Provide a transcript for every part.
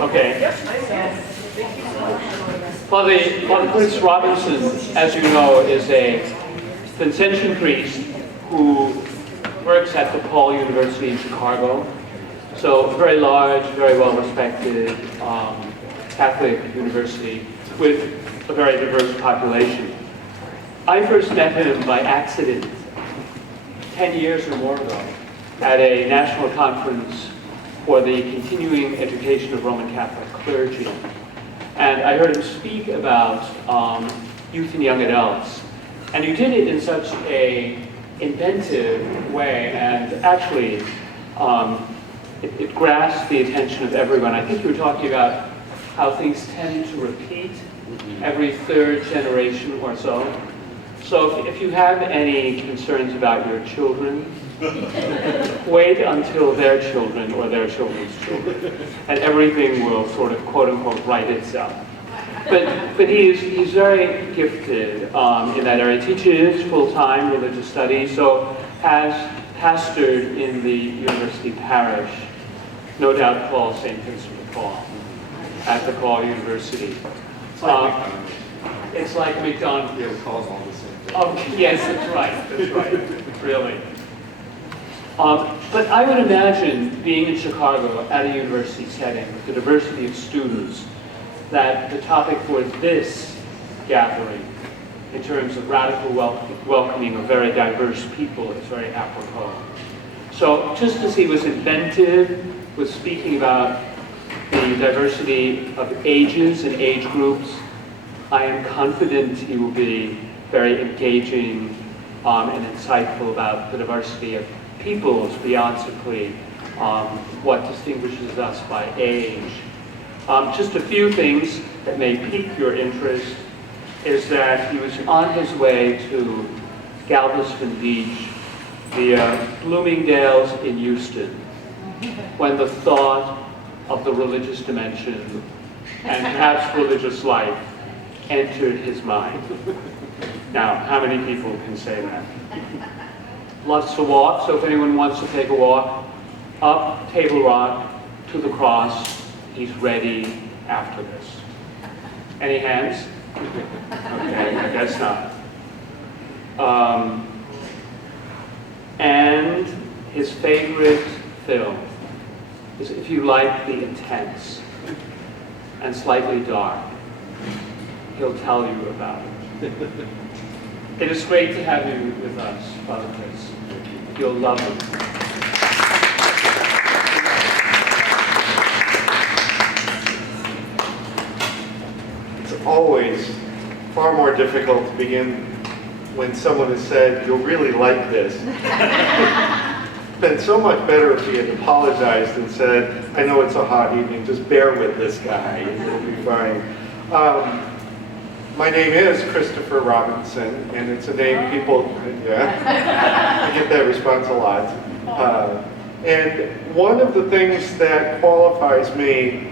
Okay. Father Chris Robinson, as you know, is a Vincentian priest who works at DePaul University in Chicago. So a very large, very well-respected Catholic university with a very diverse population. I first met him by accident 10 years or more ago at a national conference for the continuing education of Roman Catholic clergy. And I heard him speak about youth and young adults. And he did it in such an inventive way, and actually it grasped the attention of everyone. I think you were talking about how things tend to repeat every third generation or so. So if you have any concerns about your children, wait until their children or their children's children, and everything will sort of quote-unquote right itself. But he's very gifted in that area. Teaches full-time religious studies, so has pastored in the university parish, no doubt called St. Vincent de Paul, at DePaul University. It's like McDonald's. Yeah, it calls all the same thing. Oh, yes, that's right, really. But I would imagine, being in Chicago at a university setting with the diversity of students, that the topic for this gathering, in terms of radical welcoming of very diverse people, is very apropos. So just as he was inventive with speaking about the diversity of ages and age groups, I am confident he will be very engaging and insightful about the diversity of peoples beyond simply what distinguishes us by age. Just a few things that may pique your interest is that he was on his way to Galveston Beach via Bloomingdale's in Houston when the thought of the religious dimension and perhaps religious life entered his mind. Now, how many people can say that? Loves to walk, so if anyone wants to take a walk up Table Rock to the cross, he's ready after this. Any hands? Okay, I guess not. And his favorite film is if you like the intense and slightly dark, he'll tell you about it. It is great to have you with us, Father Chris. You'll love it. It's always far more difficult to begin when someone has said, "You'll really like this." It's been so much better if he had apologized and said, "I know it's a hot evening, just bear with this guy, it'll be fine." My name is Christopher Robinson, and it's a name people, yeah, I get that response a lot. And one of the things that qualifies me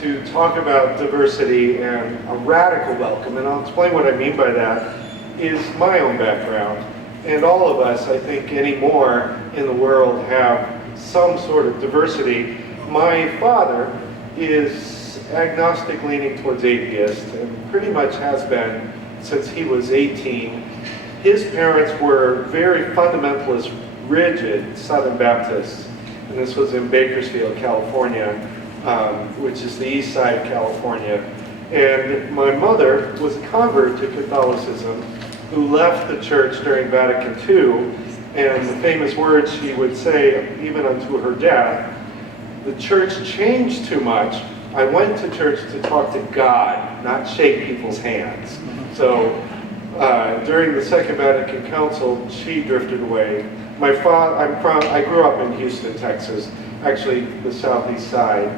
to talk about diversity and a radical welcome, and I'll explain what I mean by that, is my own background. And all of us, I think, anymore in the world have some sort of diversity. My father is agnostic leaning towards atheist, and pretty much has been since he was 18. His parents were very fundamentalist, rigid Southern Baptists, and this was in Bakersfield, California, which is the east side of California. And my mother was a convert to Catholicism who left the church during Vatican II, and the famous words she would say, even unto her death, "The church changed too much. I went to church to talk to God, not shake people's hands." So during the Second Vatican Council, she drifted away. My father, I grew up in Houston, Texas, actually the southeast side.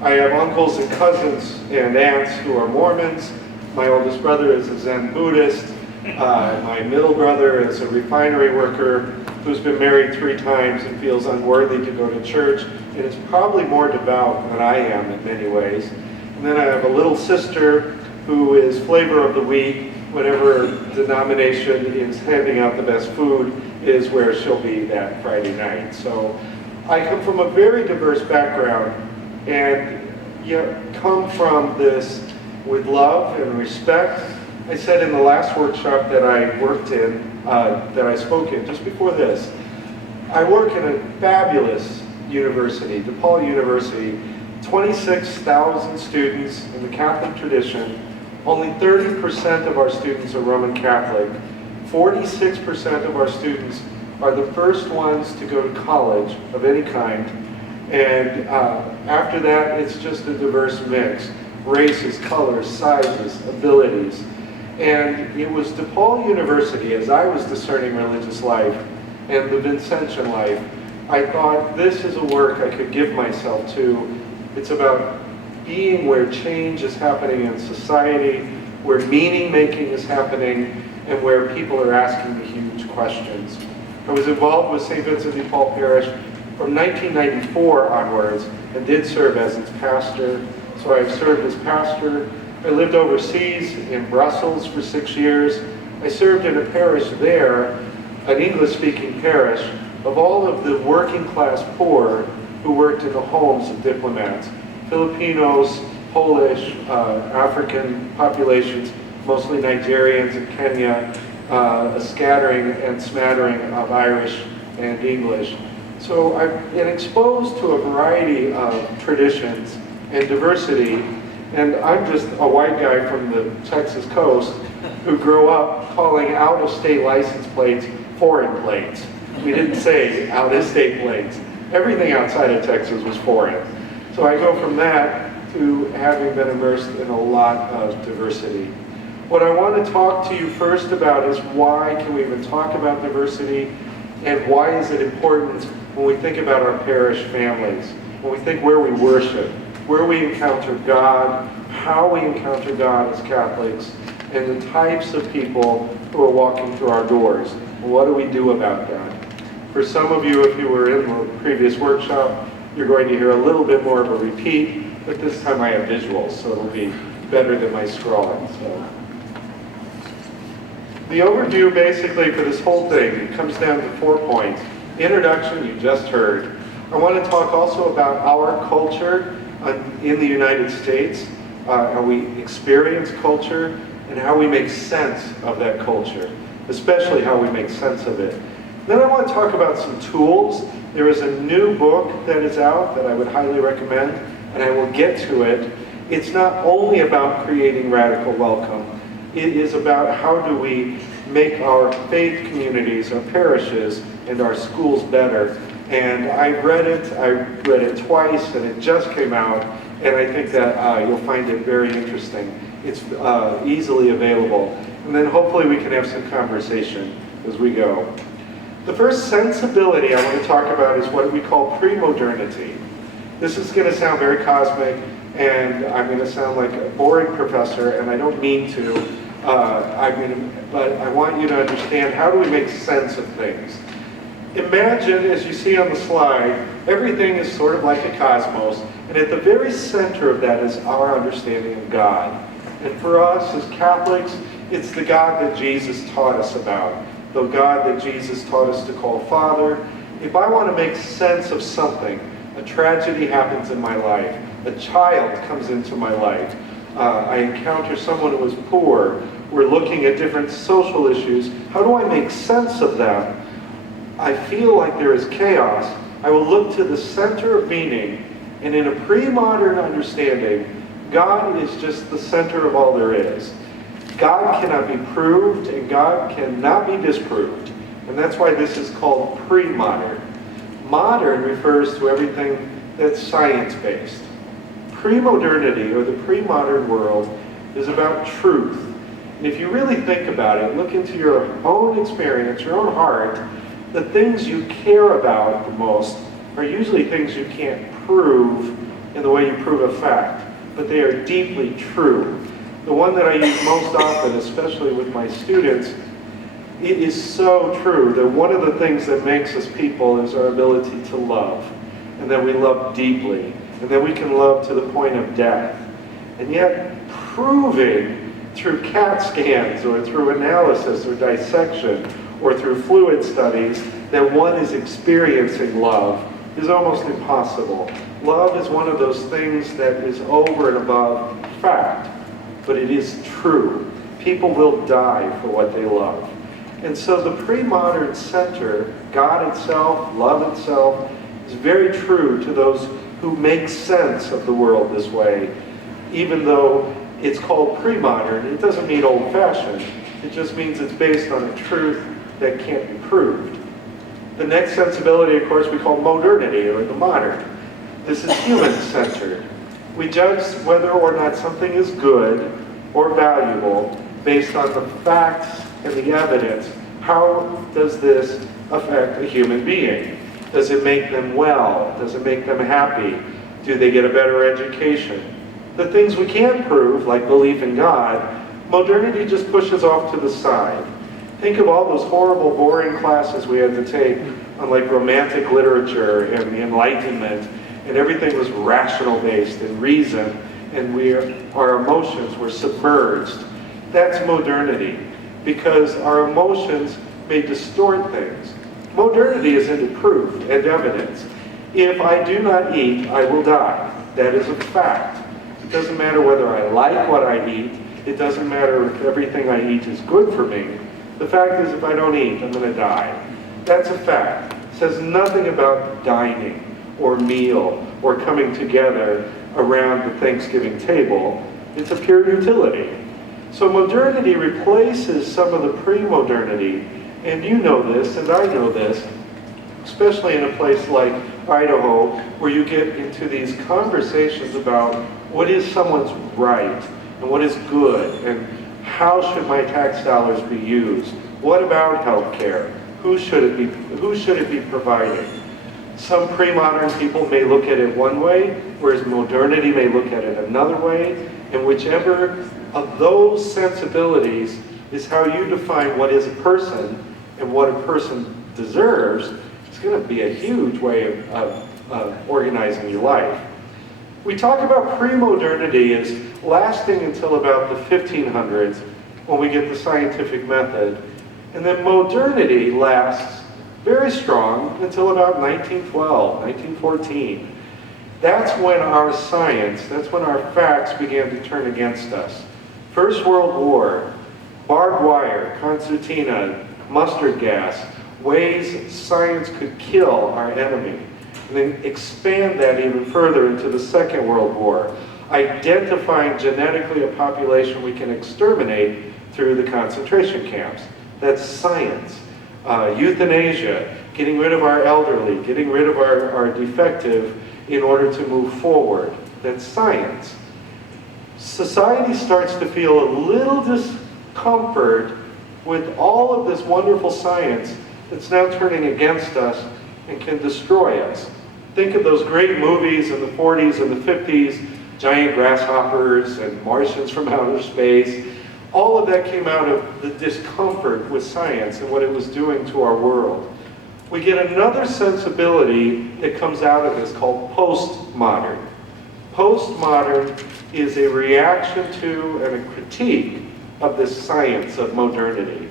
I have uncles and cousins and aunts who are Mormons. My oldest brother is a Zen Buddhist. My middle brother is a refinery worker who's been married 3 times and feels unworthy to go to church, and is probably more devout than I am in many ways. And then I have a little sister who is flavor of the week. Whatever denomination is handing out the best food is where she'll be that Friday night. So I come from a very diverse background, and come from this with love and respect. I said in the last workshop that I worked in, that I spoke in just before this, I work in a fabulous university, DePaul University, 26,000 students in the Catholic tradition. Only 30% of our students are Roman Catholic. 46% of our students are the first ones to go to college of any kind. And after that, it's just a diverse mix. Races, colors, sizes, abilities. And it was DePaul University, as I was discerning religious life and the Vincentian life, I thought this is a work I could give myself to. It's about being where change is happening in society, where meaning making is happening, and where people are asking the huge questions. I was involved with St. Vincent de Paul Parish from 1994 onwards and did serve as its pastor. So I've served as pastor. I lived overseas in Brussels for 6 years. I served in a parish there, an English-speaking parish, of all of the working class poor who worked in the homes of diplomats. Filipinos, Polish, African populations, mostly Nigerians and Kenya, a scattering and smattering of Irish and English. So I've been exposed to a variety of traditions and diversity, and I'm just a white guy from the Texas coast who grew up calling out-of-state license plates foreign plates. We didn't say out-of-state plates. Everything outside of Texas was foreign. So I go from that to having been immersed in a lot of diversity. What I want to talk to you first about is why can we even talk about diversity, and why is it important when we think about our parish families, when we think where we worship, where we encounter God, how we encounter God as Catholics, and the types of people who are walking through our doors. What do we do about that? For some of you, if you were in the previous workshop, you're going to hear a little bit more of a repeat, but this time I have visuals, so it'll be better than my scrawling. So, the overview basically for this whole thing comes down to 4 points. Introduction, you just heard. I want to talk also about our culture in the United States, how we experience culture, and how we make sense of that culture, especially how we make sense of it. Then I want to talk about some tools. There is a new book that is out that I would highly recommend, and I will get to it. It's not only about creating radical welcome. It is about how do we make our faith communities, our parishes, and our schools better. And I read it twice, and it just came out, and I think that you'll find it very interesting. It's easily available. And then hopefully we can have some conversation as we go. The first sensibility I want to talk about is what we call pre-modernity. This is going to sound very cosmic, and I'm going to sound like a boring professor, and I don't mean to. But I want you to understand, how do we make sense of things? Imagine, as you see on the slide, everything is sort of like a cosmos, and at the very center of that is our understanding of God. And for us as Catholics, it's the God that Jesus taught us about, the God that Jesus taught us to call Father. If I want to make sense of something, a tragedy happens in my life, a child comes into my life, I encounter someone who is poor, we're looking at different social issues, how do I make sense of them? I feel like there is chaos. I will look to the center of meaning, and in a pre-modern understanding, God is just the center of all there is. God cannot be proved, and God cannot be disproved. And that's why this is called pre-modern. Modern refers to everything that's science-based. Pre-modernity, or the pre-modern world, is about truth. And if you really think about it, look into your own experience, your own heart, the things you care about the most are usually things you can't prove in the way you prove a fact, but they are deeply true. The one that I use most often, especially with my students, it is so true that one of the things that makes us people is our ability to love, and that we love deeply, and that we can love to the point of death. And yet, proving through CAT scans or through analysis or dissection or through fluid studies that one is experiencing love is almost impossible. love is one of those things that is over and above fact, but it is true. People will die for what they love. And so the pre-modern center, God itself, love itself, is very true to those who make sense of the world this way. Even though it's called pre-modern, it doesn't mean old-fashioned. It just means it's based on a truth that can't be proved. The next sensibility, of course, we call modernity, or the modern. This is human-centered. We judge whether or not something is good or valuable based on the facts and the evidence. How does this affect a human being? Does it make them well? Does it make them happy? Do they get a better education? The things we can't prove, like belief in God, modernity just pushes off to the side. Think of all those horrible, boring classes we had to take on like romantic literature and the Enlightenment, and everything was rational-based and reason, and our emotions were submerged. That's modernity, because our emotions may distort things. Modernity is into proof and evidence. If I do not eat, I will die. That is a fact. It doesn't matter whether I like what I eat. It doesn't matter if everything I eat is good for me. The fact is, if I don't eat, I'm going to die. That's a fact. It says nothing about dining or meal or coming together around the Thanksgiving table. It's a pure utility. So modernity replaces some of the pre-modernity, and you know this, and I know this, especially in a place like Idaho, where you get into these conversations about what is someone's right, and what is good, and how should my tax dollars be used? What about health care? Who should it be providing? Some pre-modern people may look at it one way, whereas modernity may look at it another way, and whichever of those sensibilities is how you define what is a person and what a person deserves. It's going to be a huge way of organizing your life. We talk about pre-modernity as lasting until about the 1500s, when we get the scientific method. And then modernity lasts very strong until about 1912, 1914. That's when our science, that's when our facts began to turn against us. First World War, barbed wire, concertina, mustard gas, ways science could kill our enemy. And then expand that even further into the Second World War, identifying genetically a population we can exterminate through the concentration camps. That's science. Euthanasia, getting rid of our elderly, getting rid of our defective in order to move forward. That's science. Society starts to feel a little discomfort with all of this wonderful science that's now turning against us and can destroy us. Think of those great movies in the 40s and the 50s, giant grasshoppers and Martians from outer space. All of that came out of the discomfort with science and what it was doing to our world. We get another sensibility that comes out of this called postmodern. Postmodern is a reaction to and a critique of this science of modernity.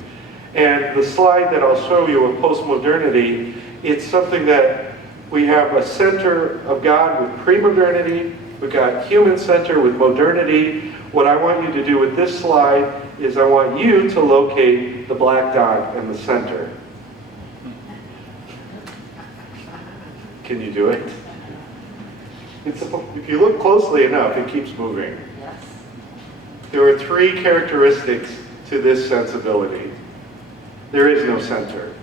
And the slide that I'll show you of postmodernity, it's something that we have a center of God with pre-modernity, we've got human center with modernity. What I want you to do with this slide is I want you to locate the black dot in the center. Can you do it? If you look closely enough, it keeps moving. Yes. There are three characteristics to this sensibility. There is no center.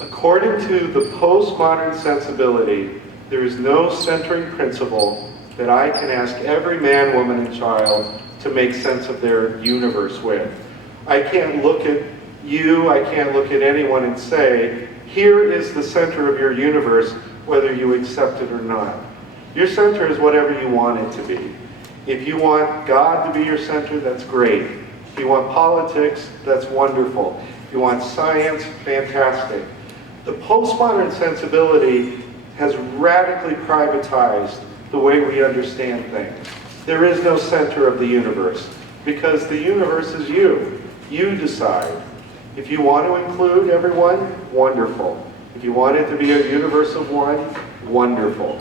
According to the postmodern sensibility, there is no centering principle that I can ask every man, woman, and child to make sense of their universe with. I can't look at you, I can't look at anyone and say, here is the center of your universe, whether you accept it or not. Your center is whatever you want it to be. If you want God to be your center, that's great. If you want politics, that's wonderful. If you want science, fantastic. The postmodern sensibility has radically privatized the way we understand things. There is no center of the universe, because the universe is you. You decide. If you want to include everyone, wonderful. If you want it to be a universe of one, wonderful.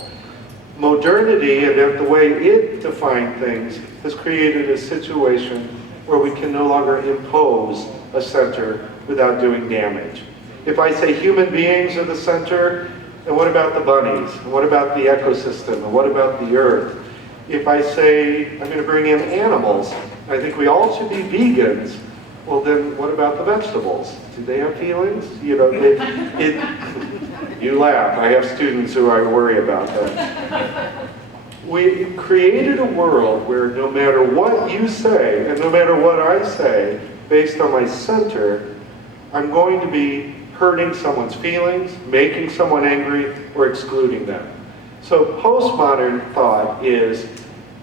Modernity, and the way it defined things, has created a situation where we can no longer impose a center without doing damage. If I say human beings are the center, and what about the bunnies? And what about the ecosystem? And what about the earth? If I say I'm going to bring in animals, I think we all should be vegans, well then what about the vegetables? Do they have feelings? You know, you laugh. I have students who I worry about that. We created a world where no matter what you say, and no matter what I say, based on my center, I'm going to be hurting someone's feelings, making someone angry, or excluding them. So postmodern thought is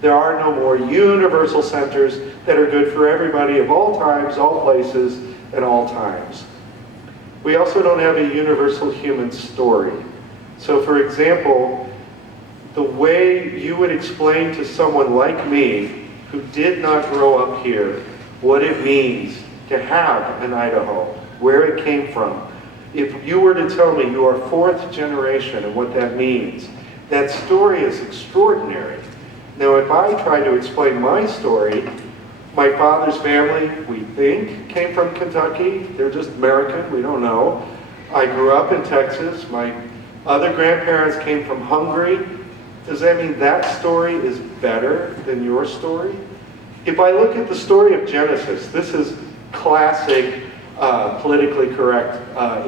there are no more universal centers that are good for everybody of all times, all places, and all times. We also don't have a universal human story. So for example, the way you would explain to someone like me, who did not grow up here, what it means to have an Idaho, where it came from. If you were to tell me you are fourth generation and what that means, that story is extraordinary. Now if I try to explain my story, my father's family, we think, came from Kentucky. They're just American, we don't know. I grew up in Texas. My other grandparents came from Hungary. Does that mean that story is better than your story? If I look at the story of Genesis, this is classic politically correct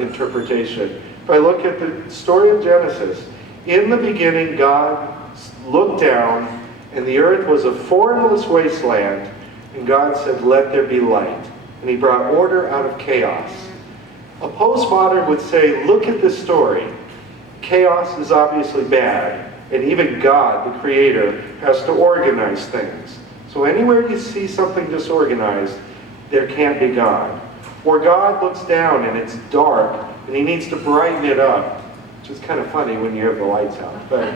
interpretation. If I look at the story of Genesis, in the beginning God looked down and the earth was a formless wasteland, and God said, let there be light. And he brought order out of chaos. A postmodern would say, look at this story. Chaos is obviously bad, and even God, the creator, has to organize things. So anywhere you see something disorganized, there can't be God. Or God looks down and it's dark, and he needs to brighten it up, which is kind of funny when you have the lights out. But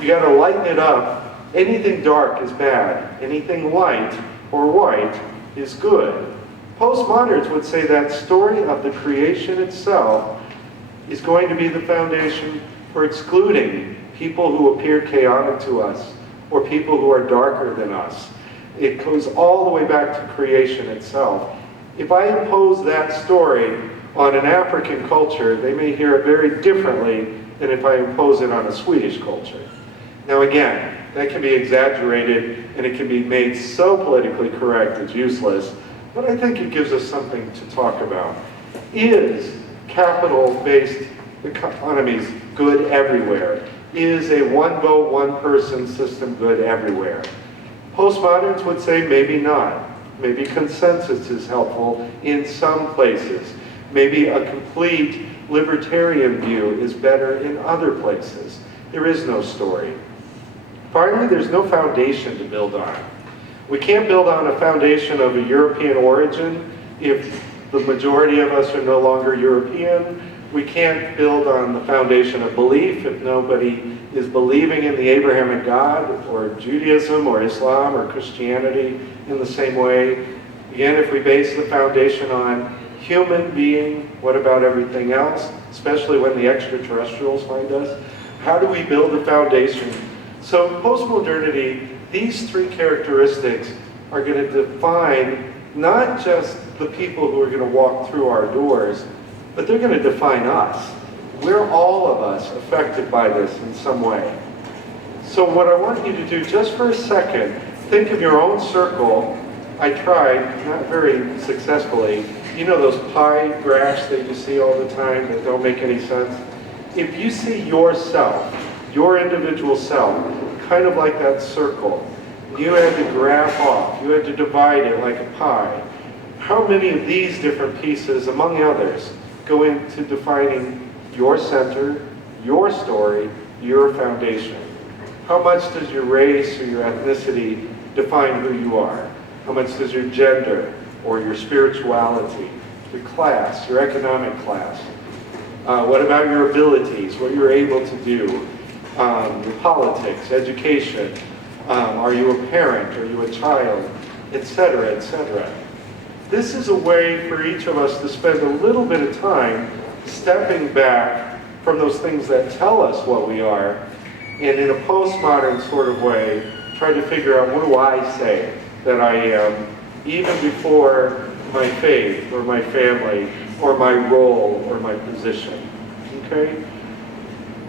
you got to lighten it up. Anything dark is bad. Anything light or white is good. Postmoderns would say that story of the creation itself is going to be the foundation for excluding people who appear chaotic to us, or people who are darker than us. It goes all the way back to creation itself. If I impose that story on an African culture, they may hear it very differently than if I impose it on a Swedish culture. Now again, that can be exaggerated and it can be made so politically correct it's useless, but I think it gives us something to talk about. Is capital-based economies good everywhere? Is a one vote, one person system good everywhere? Postmoderns would say maybe not. Maybe consensus is helpful in some places. Maybe a complete libertarian view is better in other places. There is no story. Finally, there's no foundation to build on. We can't build on a foundation of a European origin if the majority of us are no longer European. We can't build on the foundation of belief if nobody is believing in the Abrahamic God, or Judaism, or Islam, or Christianity in the same way. Again, if we base the foundation on human being, what about everything else? Especially when the extraterrestrials find us. How do we build a foundation? So postmodernity, these three characteristics are going to define not just the people who are going to walk through our doors, but they're going to define us. We're all of us affected by this in some way. So what I want you to do, just for a second, think of your own circle. I tried, not very successfully. You know those pie graphs that you see all the time that don't make any sense? If you see yourself, your individual self, kind of like that circle, you had to graph off, you had to divide it like a pie. How many of these different pieces, among others, go into defining your center, your story, your foundation? How much does your race or your ethnicity define who you are? How much does your gender or your spirituality, your class, your economic class? What about your abilities, what you're able to do? Your politics, education, are you a parent, are you a child, etc., etc. This is a way for each of us to spend a little bit of time stepping back from those things that tell us what we are, and in a postmodern sort of way, try to figure out, what do I say that I am, even before my faith or my family or my role or my position, okay?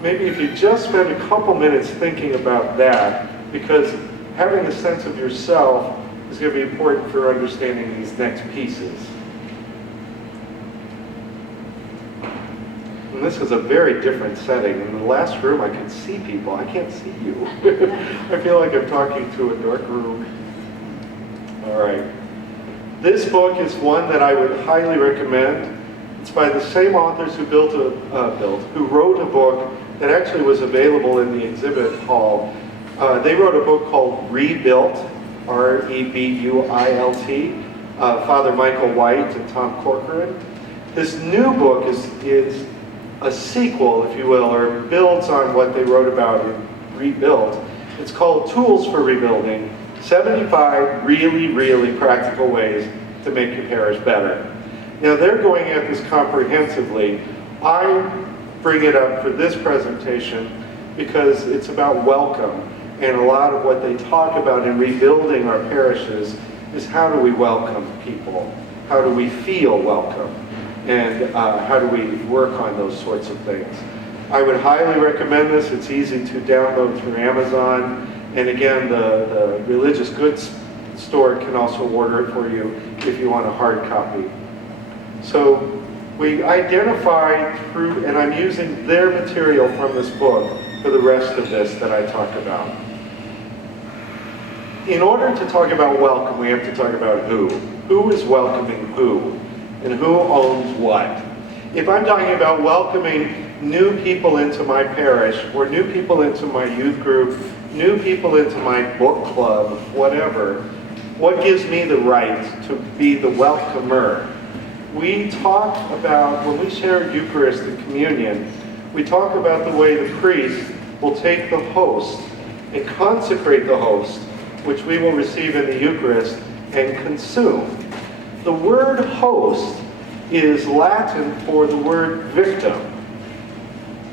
Maybe if you just spend a couple minutes thinking about that, because having a sense of yourself is going to be important for understanding these next pieces. And this is a very different setting. In the last room, I could see people. I can't see you. I feel like I'm talking to a dark room. All right. This book is one that I would highly recommend. It's by the same authors who who wrote a book that actually was available in the exhibit hall. They wrote a book called Rebuilt, R-E-B-U-I-L-T, Father Michael White and Tom Corcoran. This new book is a sequel, if you will, or builds on what they wrote about in Rebuilt. It's called Tools for Rebuilding, 75 really, really practical ways to make your parish better. Now they're going at this comprehensively. I bring it up for this presentation because it's about welcome, and a lot of what they talk about in rebuilding our parishes is how do we welcome people? How do we feel welcome? And how do we work on those sorts of things? I would highly recommend this. It's easy to download through Amazon. And again, the religious goods store can also order it for you if you want a hard copy. So we identify through, and I'm using their material from this book for the rest of this that I talk about. In order to talk about welcome, we have to talk about who. Who is welcoming who? And who owns what? If I'm talking about welcoming new people into my parish, or new people into my youth group, new people into my book club, whatever, what gives me the right to be the welcomer? We talk about, when we share Eucharist and communion, we talk about the way the priest will take the host and consecrate the host, which we will receive in the Eucharist, and consume. The word host is Latin for the word victim.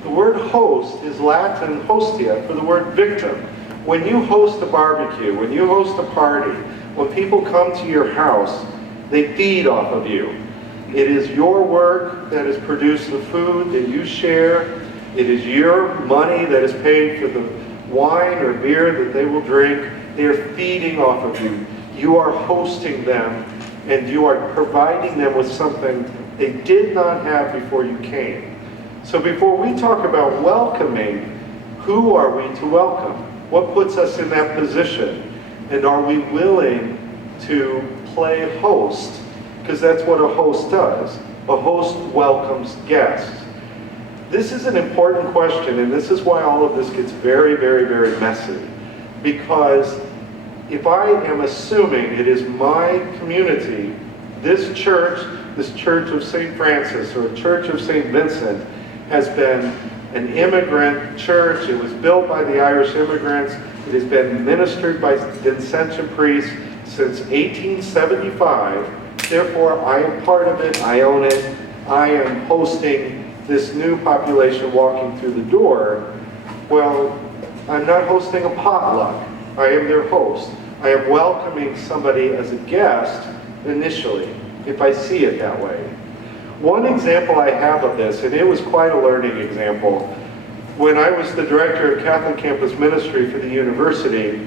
The word host is Latin hostia for the word victim. When you host a barbecue, when you host a party, when people come to your house, they feed off of you. It is your work that has produced the food that you share. It is your money that is paid for the wine or beer that they will drink. They are feeding off of you. You are hosting them, and you are providing them with something they did not have before you came. So before we talk about welcoming, who are we to welcome? What puts us in that position? And are we willing to play host? Because that's what a host does. A host welcomes guests. This is an important question, and this is why all of this gets very, very, very messy. Because if I am assuming it is my community, this church of St. Francis or Church of St. Vincent, has been an immigrant church. It was built by the Irish immigrants. It has been ministered by Vincentian priests since 1875. Therefore, I am part of it. I own it. I am hosting this new population walking through the door. Well, I'm not hosting a potluck. I am their host. I am welcoming somebody as a guest initially, if I see it that way. One example I have of this, and it was quite a learning example, when I was the director of Catholic Campus Ministry for the university,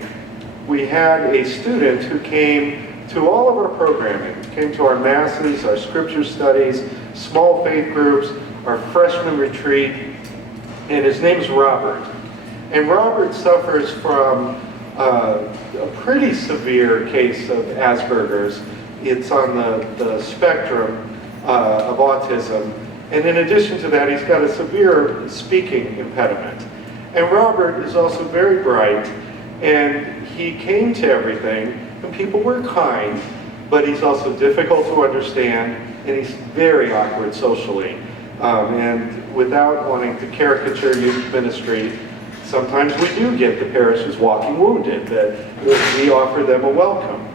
we had a student who came to all of our programming, came to our masses, our scripture studies, small faith groups, our freshman retreat, and his name is Robert. And Robert suffers from a pretty severe case of Asperger's. It's on the spectrum of autism. And in addition to that, he's got a severe speaking impediment. And Robert is also very bright, and he came to everything, and people were kind, but he's also difficult to understand, and he's very awkward socially. And without wanting to caricature youth ministry, sometimes we do get the parishes walking wounded, that we offer them a welcome.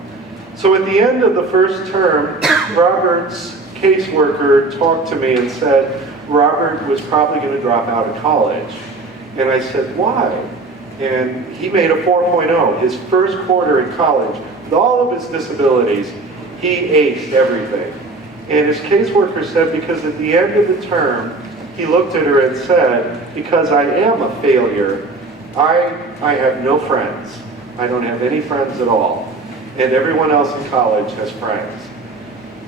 So at the end of the first term, Robert's caseworker talked to me and said, Robert was probably going to drop out of college. And I said, why? And he made a 4.0. His first quarter in college, with all of his disabilities, he aced everything. And his caseworker said, because at the end of the term, he looked at her and said, because I am a failure, I have no friends. I don't have any friends at all. And everyone else in college has friends.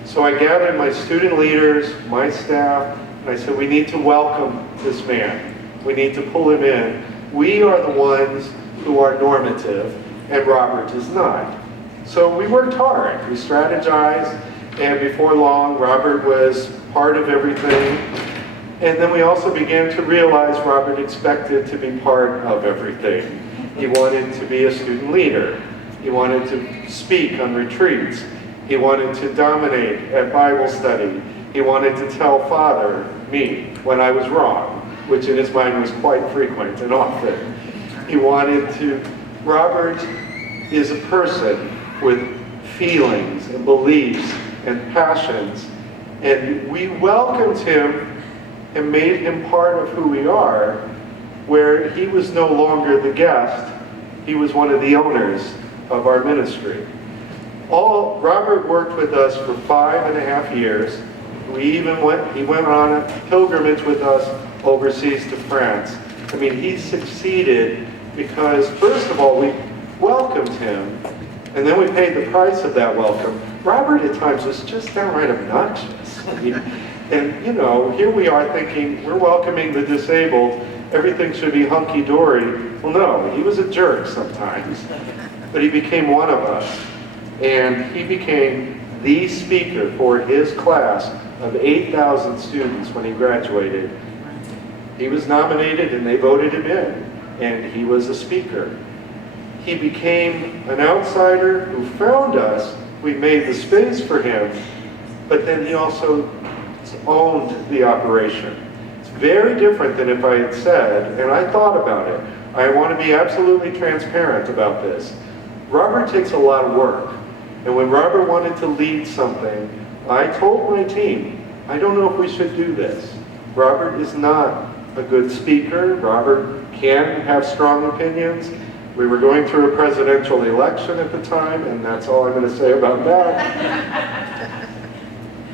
So I gathered my student leaders, my staff, and I said, we need to welcome this man. We need to pull him in. We are the ones who are normative, and Robert is not. So we worked hard. We strategized, and before long, Robert was part of everything. And then we also began to realize Robert expected to be part of everything. He wanted to be a student leader. He wanted to speak on retreats. He wanted to dominate at Bible study. He wanted to tell Father, me, when I was wrong, which in his mind was quite frequent and often. He wanted to, Robert is a person with feelings and beliefs and passions, and we welcomed him and made him part of who we are, where he was no longer the guest, he was one of the owners of our ministry. Robert worked with us for 5.5 years. He went on a pilgrimage with us overseas to France. I mean, he succeeded because, first of all, we welcomed him, and then we paid the price of that welcome. Robert at times was just downright obnoxious. And you know, here we are thinking, we're welcoming the disabled, everything should be hunky-dory. Well, no, he was a jerk sometimes, but he became one of us. And he became the speaker for his class of 8,000 students when he graduated. He was nominated and they voted him in, and he was a speaker. He became an outsider who found us. We made the space for him, but then he also owned the operation. It's very different than if I had said, and I thought about it, I want to be absolutely transparent about this. Robert takes a lot of work, and when Robert wanted to lead something, I told my team, I don't know if we should do this. Robert is not a good speaker. Robert can have strong opinions. We were going through a presidential election at the time, and that's all I'm going to say about that.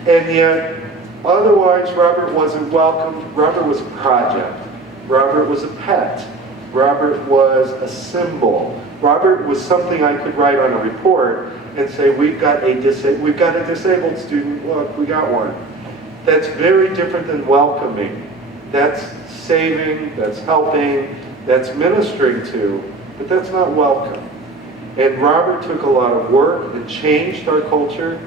And yet, otherwise, Robert wasn't welcomed. Robert was a project. Robert was a pet. Robert was a symbol. Robert was something I could write on a report and say, we've got a disabled student, look, we got one. That's very different than welcoming. That's saving, that's helping, that's ministering to, but that's not welcome. And Robert took a lot of work and changed our culture,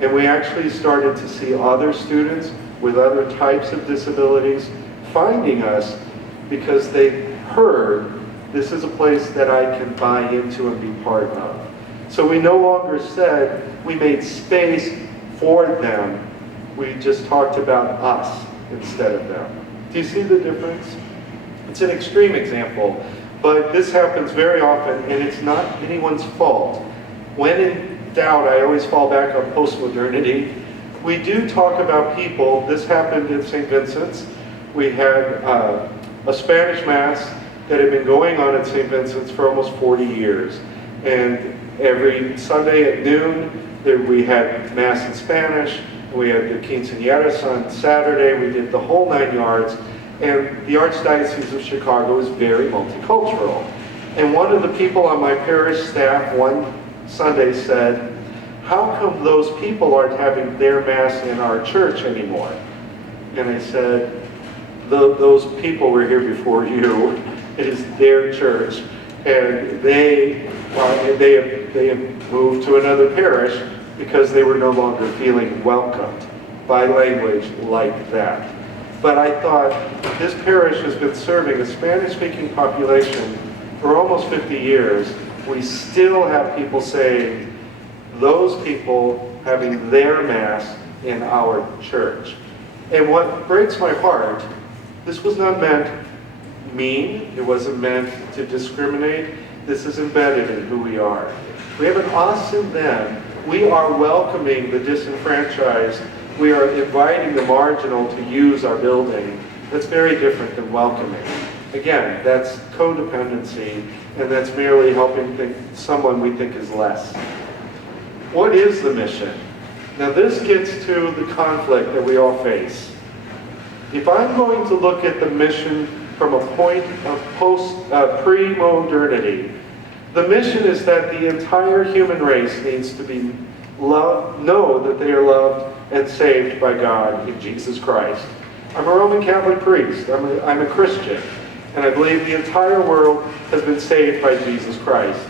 and we actually started to see other students with other types of disabilities finding us because they heard this is a place that I can buy into and be part of. So we no longer said we made space for them. We just talked about us instead of them. Do you see the difference? It's an extreme example, but this happens very often, and it's not anyone's fault. When in doubt, I always fall back on postmodernity. We do talk about people. This happened at St. Vincent's. We had a Spanish Mass that had been going on at St. Vincent's for almost 40 years. And every Sunday at noon, we had Mass in Spanish. We had the quinceañeras on Saturday. We did the whole 9 yards. And the Archdiocese of Chicago is very multicultural. And one of the people on my parish staff one Sunday said, how come those people aren't having their Mass in our church anymore? And I said, those people were here before you. It is their church. And they have moved to another parish because they were no longer feeling welcomed by language like that. But I thought, this parish has been serving a Spanish-speaking population for almost 50 years. We still have people saying, those people having their Mass in our church. And what breaks my heart, this was not meant mean, it wasn't meant to discriminate. This is embedded in who we are. We have an us and them. We are welcoming the disenfranchised we are inviting the marginal to use our building, that's very different than welcoming. Again, that's codependency, and that's merely helping someone we think is less. What is the mission? Now this gets to the conflict that we all face. If I'm going to look at the mission from a point of pre-modernity, the mission is that the entire human race needs to be loved, know that they are loved and saved by God in Jesus Christ. I'm a Roman Catholic priest. I'm a Christian. And I believe the entire world has been saved by Jesus Christ.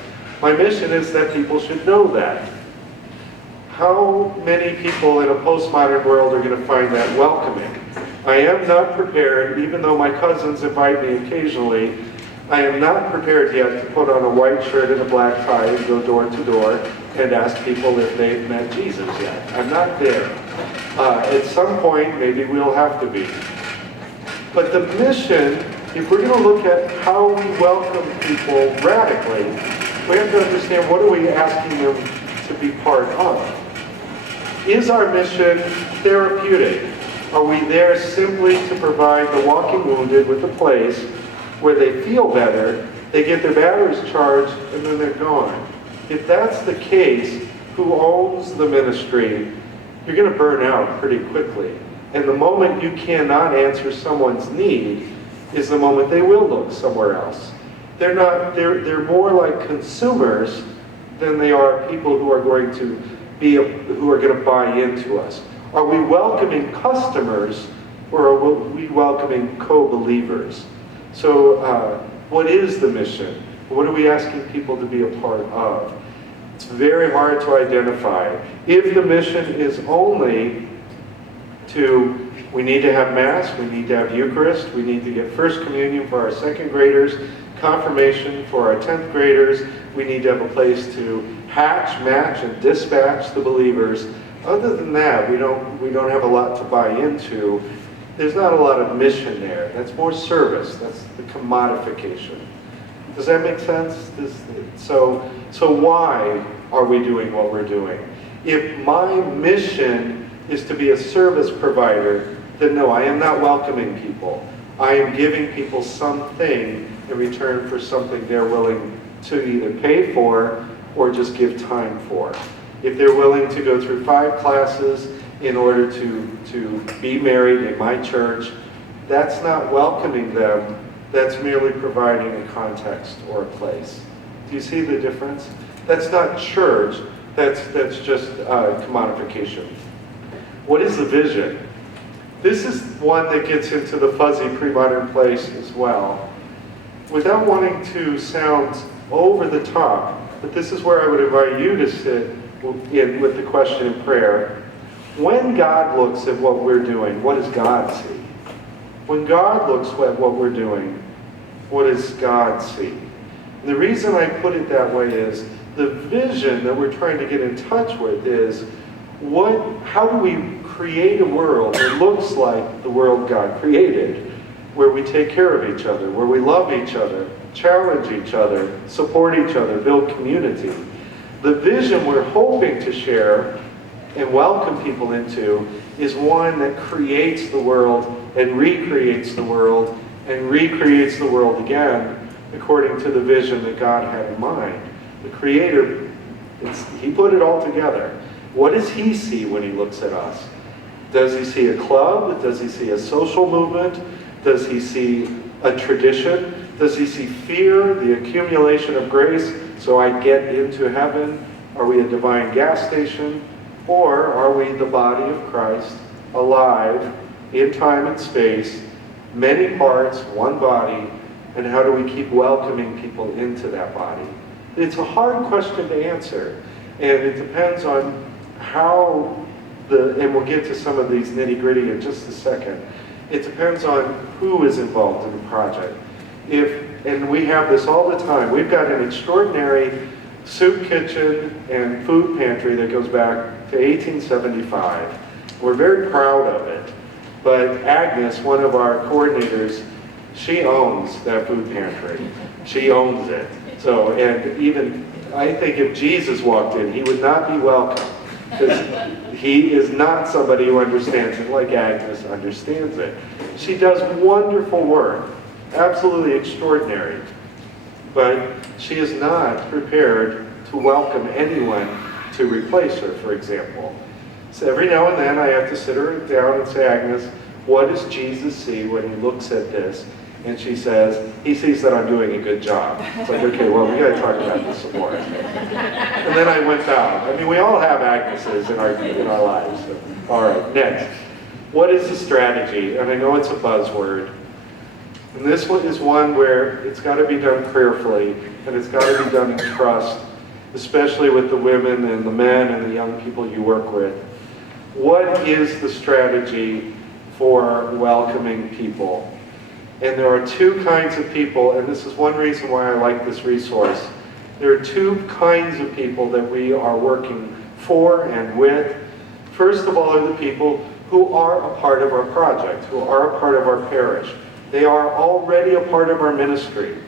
My mission is that people should know that. How many people in a postmodern world are going to find that welcoming? I am not prepared, even though my cousins invite me occasionally, I am not prepared yet to put on a white shirt and a black tie and go door to door and ask people if they've met Jesus yet. I'm not there. At some point, maybe we'll have to be. But the mission, if we're going to look at how we welcome people radically, we have to understand, what are we asking them to be part of? Is our mission therapeutic? Are we there simply to provide the walking wounded with a place where they feel better, they get their batteries charged, and then they're gone? If that's the case, who owns the ministry? You're going to burn out pretty quickly. And the moment you cannot answer someone's need is the moment they will look somewhere else. They're more like consumers than they are people who are going to buy into us. Are we welcoming customers, or are we welcoming co-believers? So what is the mission? What are we asking people to be a part of? It's very hard to identify. If the mission is only we need to have Mass, we need to have Eucharist, we need to get First Communion for our second graders, Confirmation for our 10th graders, we need to have a place to hatch, match, and dispatch the believers. Other than that, we don't have a lot to buy into. There's not a lot of mission there. That's more service. That's the commodification. Does that make sense? So why are we doing what we're doing? If my mission is to be a service provider, then no, I am not welcoming people. I am giving people something in return for something they're willing to either pay for or just give time for. If they're willing to go through 5 classes in order to be married in my church, that's not welcoming them. That's merely providing a context or a place. Do you see the difference? That's not church. That's just commodification. What is the vision? This is one that gets into the fuzzy pre-modern place as well. Without wanting to sound over the top, but this is where I would invite you to sit in with the question in prayer. When God looks at what we're doing, what does God see? When God looks at what we're doing, what does God see? And the reason I put it that way is the vision that we're trying to get in touch with is how do we create a world that looks like the world God created, where we take care of each other, where we love each other, challenge each other, support each other, build community. The vision we're hoping to share and welcome people into is one that creates the world and recreates the world and recreates the world again according to the vision that God had in mind. The Creator, He put it all together. What does He see when He looks at us? Does He see a club? Does He see a social movement? Does He see a tradition? Does He see fear, the accumulation of grace, so I get into heaven? Are we a divine gas station? Or are we the body of Christ, alive, in time and space, many parts, one body, and how do we keep welcoming people into that body? It's a hard question to answer, and it depends on how and we'll get to some of these nitty-gritty in just a second. It depends on who is involved in the project. And we have this all the time. We've got an extraordinary soup kitchen and food pantry that goes back to 1875. We're very proud of it. But Agnes, one of our coordinators, she owns that food pantry. She owns it. So, and even, I think if Jesus walked in, he would not be welcome. Because he is not somebody who understands it like Agnes understands it. She does wonderful work, absolutely extraordinary, but she is not prepared to welcome anyone to replace her, for example. So every now and then I have to sit her down and say, Agnes, what does Jesus see when he looks at this? And she says, he sees that I'm doing a good job. It's like, okay, well, we gotta talk about this some more. And then I went down. I mean, we all have Agneses in our lives. So. All right, next. What is the strategy? And I know it's a buzzword. And this one is one where it's gotta be done prayerfully, and it's gotta be done in trust, especially with the women and the men and the young people you work with. What is the strategy for welcoming people? And there are two kinds of people, and this is one reason why I like this resource. There are two kinds of people that we are working for and with. First of all are the people who are a part of our project, who are a part of our parish. They are already a part of our ministry.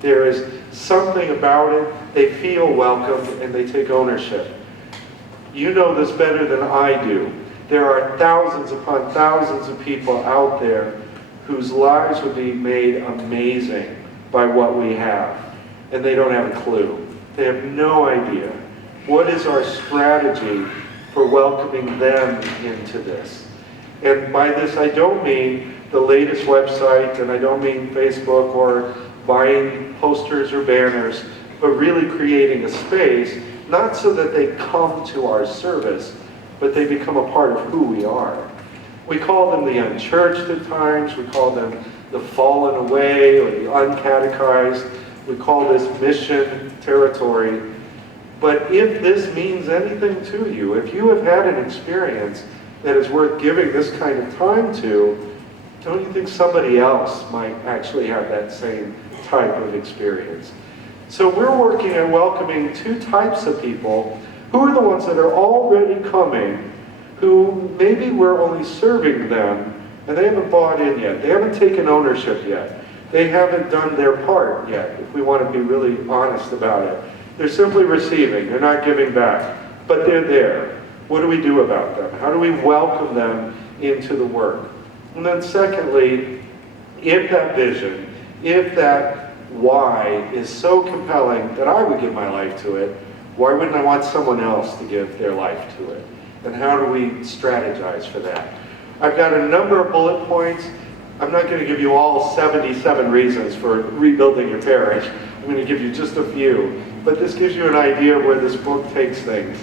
There is something about it, they feel welcomed, and they take ownership. You know this better than I do. There are thousands upon thousands of people out there whose lives would be made amazing by what we have. And they don't have a clue. They have no idea. What is our strategy for welcoming them into this? And by this I don't mean the latest website, and I don't mean Facebook or buying posters or banners, but really creating a space, not so that they come to our service, but they become a part of who we are. We call them the unchurched at times, we call them the fallen away or the uncatechized, we call this mission territory. But if this means anything to you, if you have had an experience that is worth giving this kind of time to, don't you think somebody else might actually have that same type of experience? So we're working at welcoming two types of people. Who are the ones that are already coming, who maybe we're only serving them, and they haven't bought in yet. They haven't taken ownership yet. They haven't done their part yet, if we want to be really honest about it. They're simply receiving. They're not giving back. But they're there. What do we do about them? How do we welcome them into the work? And then secondly, if that vision, if that why is so compelling that I would give my life to it, why wouldn't I want someone else to give their life to it? And how do we strategize for that? I've got a number of bullet points. I'm not going to give you all 77 reasons for rebuilding your parish. I'm going to give you just a few. But this gives you an idea of where this book takes things.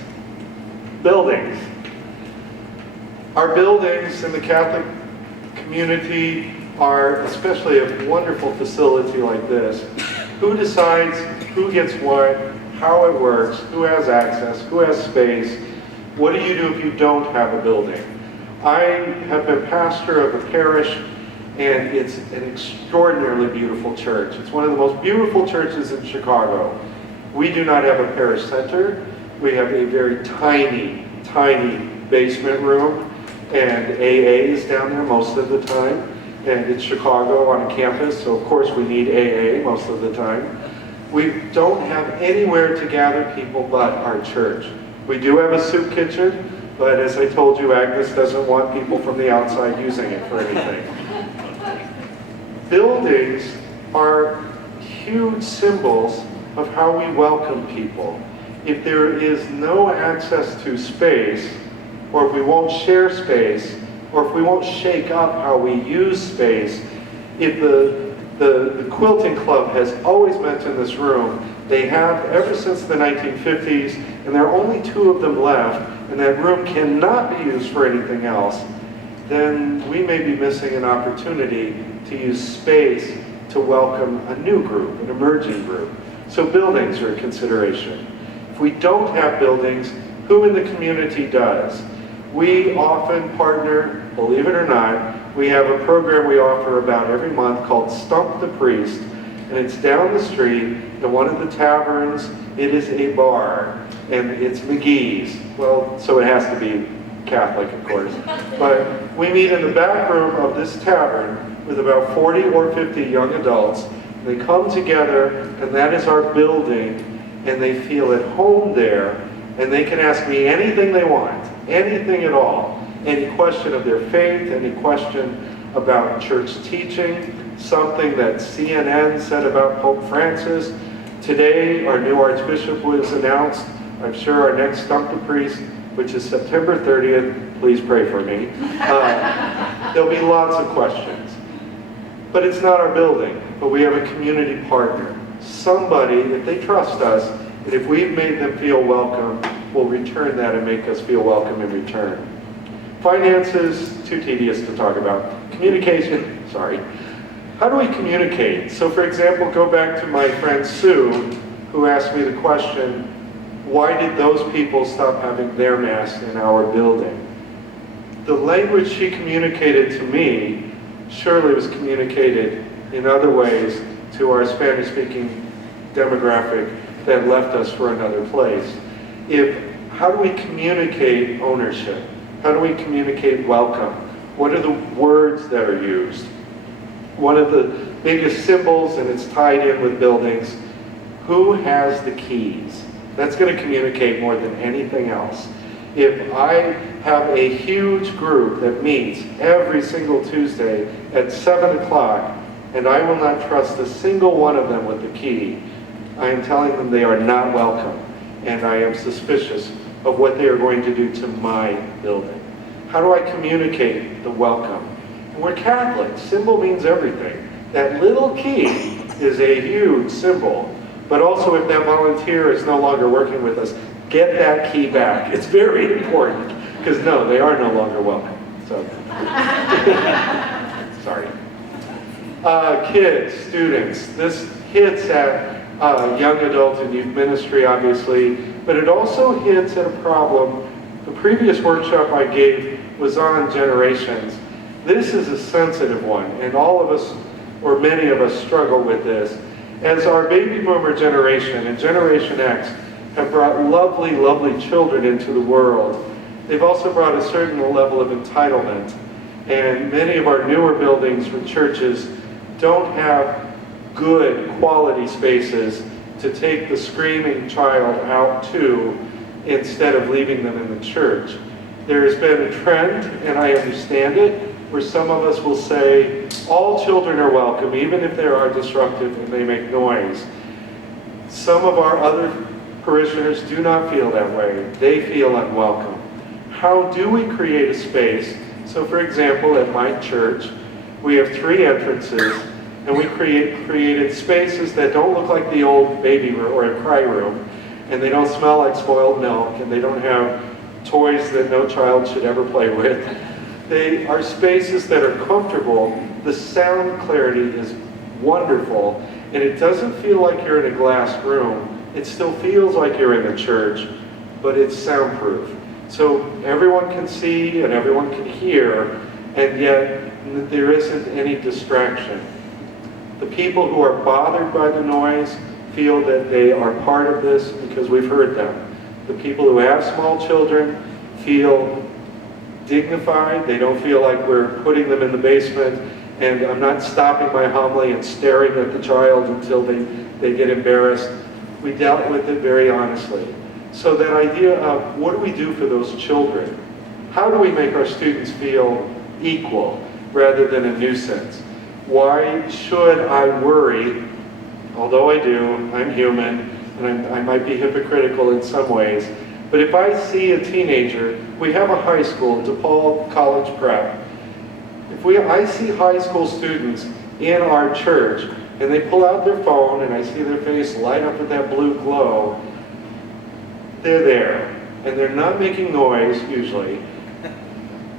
Buildings. Our buildings in the Catholic community are, especially a wonderful facility like this. Who decides who gets what, how it works, who has access, who has space? What do you do if you don't have a building? I have been pastor of a parish, and it's an extraordinarily beautiful church. It's one of the most beautiful churches in Chicago. We do not have a parish center. We have a very tiny, tiny basement room, and AA is down there most of the time. And it's Chicago on a campus, so of course we need AA most of the time. We don't have anywhere to gather people but our church. We do have a soup kitchen, but as I told you, Agnes doesn't want people from the outside using it for anything. Buildings are huge symbols of how we welcome people. If there is no access to space, or if we won't share space, or if we won't shake up how we use space, if the quilting club has always meant in this room, they have ever since the 1950s, and there are only 2 of them left, and that room cannot be used for anything else, then we may be missing an opportunity to use space to welcome a new group, an emerging group. So buildings are a consideration. If we don't have buildings, who in the community does? We often partner, believe it or not, we have a program we offer about every month called Stump the Priest, and it's down the street in one of the taverns. It is a bar, and it's McGee's. Well, so it has to be Catholic, of course. But we meet in the back room of this tavern with about 40 or 50 young adults. They come together, and that is our building, and they feel at home there. And they can ask me anything they want, anything at all. Any question of their faith, any question about church teaching, something that CNN said about Pope Francis. Today, our new Archbishop was announced. I'm sure our next Stump the Priest, which is September 30th, please pray for me. There'll be lots of questions. But it's not our building, but we have a community partner. Somebody, if they trust us, and if we've made them feel welcome, will return that and make us feel welcome in return. Finances, too tedious to talk about. Communication, sorry. How do we communicate? So for example, go back to my friend Sue, who asked me the question, why did those people stop having their Mass in our building? The language she communicated to me surely was communicated in other ways to our Spanish-speaking demographic that left us for another place. How do we communicate ownership? How do we communicate welcome? What are the words that are used? One of the biggest symbols, and it's tied in with buildings, who has the keys? That's going to communicate more than anything else. If I have a huge group that meets every single Tuesday at 7 o'clock, and I will not trust a single one of them with the key, I am telling them they are not welcome, and I am suspicious of what they are going to do to my building. How do I communicate the welcome? And we're Catholic. Symbol means everything. That little key is a huge symbol. But also, if that volunteer is no longer working with us, get that key back. It's very important, because no, they are no longer welcome. So, sorry. Kids, students, this hits at young adult and youth ministry, obviously, but it also hits at a problem. The previous workshop I gave was on generations. This is a sensitive one, and all of us, or many of us, struggle with this. As our baby boomer generation and Generation X have brought lovely, lovely children into the world, they've also brought a certain level of entitlement. And many of our newer buildings for churches don't have good quality spaces to take the screaming child out to, instead of leaving them in the church. There has been a trend, and I understand it, where some of us will say, all children are welcome, even if they are disruptive and they make noise. Some of our other parishioners do not feel that way. They feel unwelcome. How do we create a space? So for example, at my church, we have 3 entrances, and we created spaces that don't look like the old baby room or a cry room, and they don't smell like spoiled milk, and they don't have toys that no child should ever play with. They are spaces that are comfortable. The sound clarity is wonderful, and it doesn't feel like you're in a glass room. It still feels like you're in a church, but it's soundproof. So everyone can see and everyone can hear, and yet there isn't any distraction. The people who are bothered by the noise feel that they are part of this because we've heard them. The people who have small children feel dignified. They don't feel like we're putting them in the basement and I'm not stopping my homily and staring at the child until they get embarrassed. We dealt with it very honestly. So that idea of what do we do for those children? How do we make our students feel equal rather than a nuisance? Why should I worry? Although I do, I'm human, and I might be hypocritical in some ways, but if I see a teenager, we have a high school, DePaul College Prep. If I see high school students in our church, and they pull out their phone, and I see their face light up with that blue glow, they're there. And they're not making noise, usually,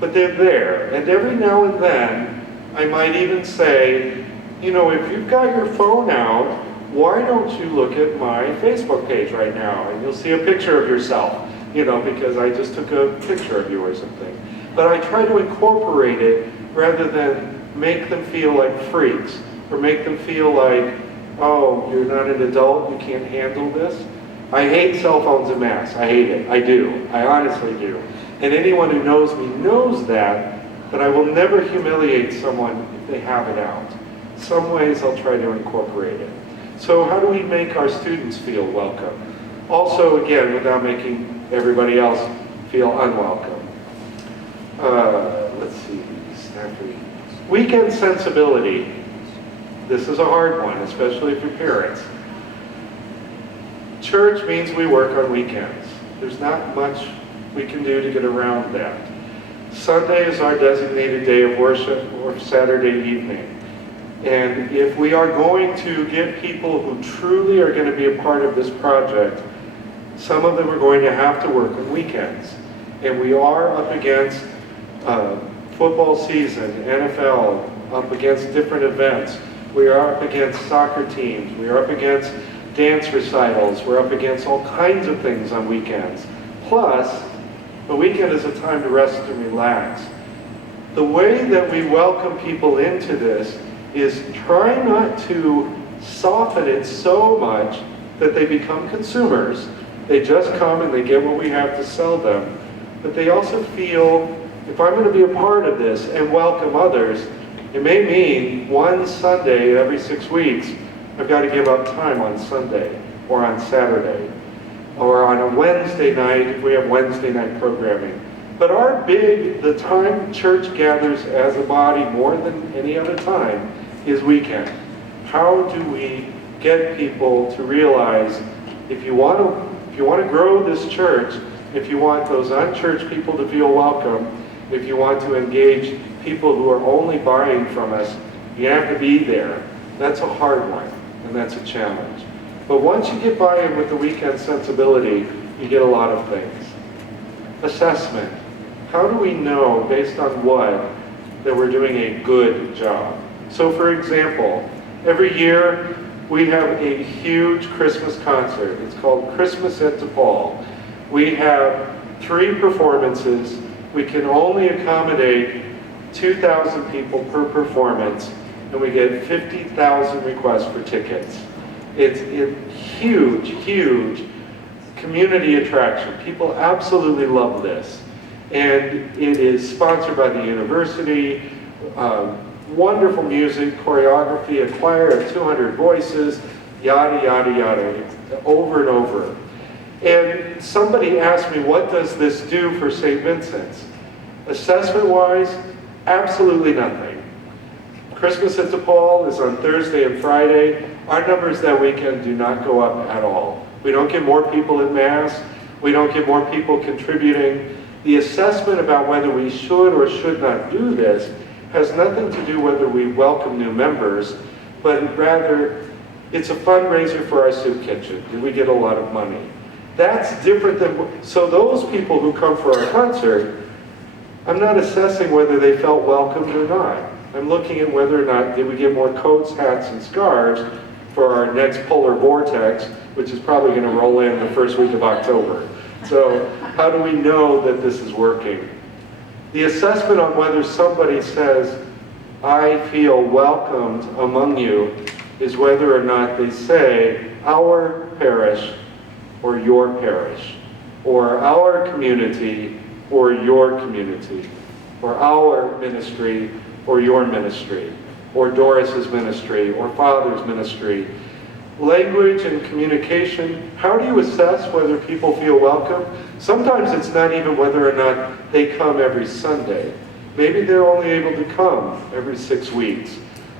but they're there. And every now and then, I might even say, you know, if you've got your phone out, why don't you look at my Facebook page right now? And you'll see a picture of yourself, you know, because I just took a picture of you or something. But I try to incorporate it rather than make them feel like freaks or make them feel like, oh, you're not an adult, you can't handle this. I hate cell phones en masse. I hate it. I do. I honestly do. And anyone who knows me knows that, but I will never humiliate someone if they have it out. Some ways I'll try to incorporate it. So how do we make our students feel welcome? Also, again, without making everybody else feel unwelcome. Let's see, weekend sensibility. This is a hard one, especially if you're parents. Church means we work on weekends. There's not much we can do to get around that. Sunday is our designated day of worship, or Saturday evening. And if we are going to get people who truly are going to be a part of this project, some of them are going to have to work on weekends. And we are up against football season, NFL, up against different events. We are up against soccer teams. We are up against dance recitals. We're up against all kinds of things on weekends. Plus, the weekend is a time to rest and relax. The way that we welcome people into this is try not to soften it so much that they become consumers. They just come and they get what we have to sell them. But they also feel, if I'm going to be a part of this and welcome others, it may mean one Sunday every 6 weeks, I've got to give up time on Sunday or on Saturday or on a Wednesday night if we have Wednesday night programming. But the time church gathers as a body more than any other time is weekend. How do we get people to realize if you want to grow this church, if you want those unchurched people to feel welcome, if you want to engage people who are only buying from us, you have to be there. That's a hard one, and that's a challenge. But once you get buy-in with the weekend sensibility, you get a lot of things. Assessment. How do we know, based on what, that we're doing a good job? So for example, every year we have a huge Christmas concert. It's called Christmas at DePaul. We have 3 performances. We can only accommodate 2,000 people per performance, and we get 50,000 requests for tickets. It's a huge, huge community attraction. People absolutely love this. And it is sponsored by the university. Wonderful music, choreography, a choir of 200 voices, yada, yada, yada, over and over. And somebody asked me, what does this do for St. Vincent's? Assessment-wise, absolutely nothing. Christmas at DePaul is on Thursday and Friday. Our numbers that weekend do not go up at all. We don't get more people at Mass. We don't get more people contributing. The assessment about whether we should or should not do this has nothing to do whether we welcome new members, but rather it's a fundraiser for our soup kitchen. Do we get a lot of money? That's different than, so those people who come for our concert, I'm not assessing whether they felt welcomed or not. I'm looking at whether or not did we get more coats, hats, and scarves for our next polar vortex, which is probably going to roll in the first week of October. So how do we know that this is working? The assessment on whether somebody says, I feel welcomed among you, is whether or not they say, our parish or your parish, or our community or your community, or our ministry or your ministry, or Doris's ministry, or Father's ministry. Language and communication, how do you assess whether people feel welcome? Sometimes it's not even whether or not they come every Sunday. Maybe they're only able to come every 6 weeks.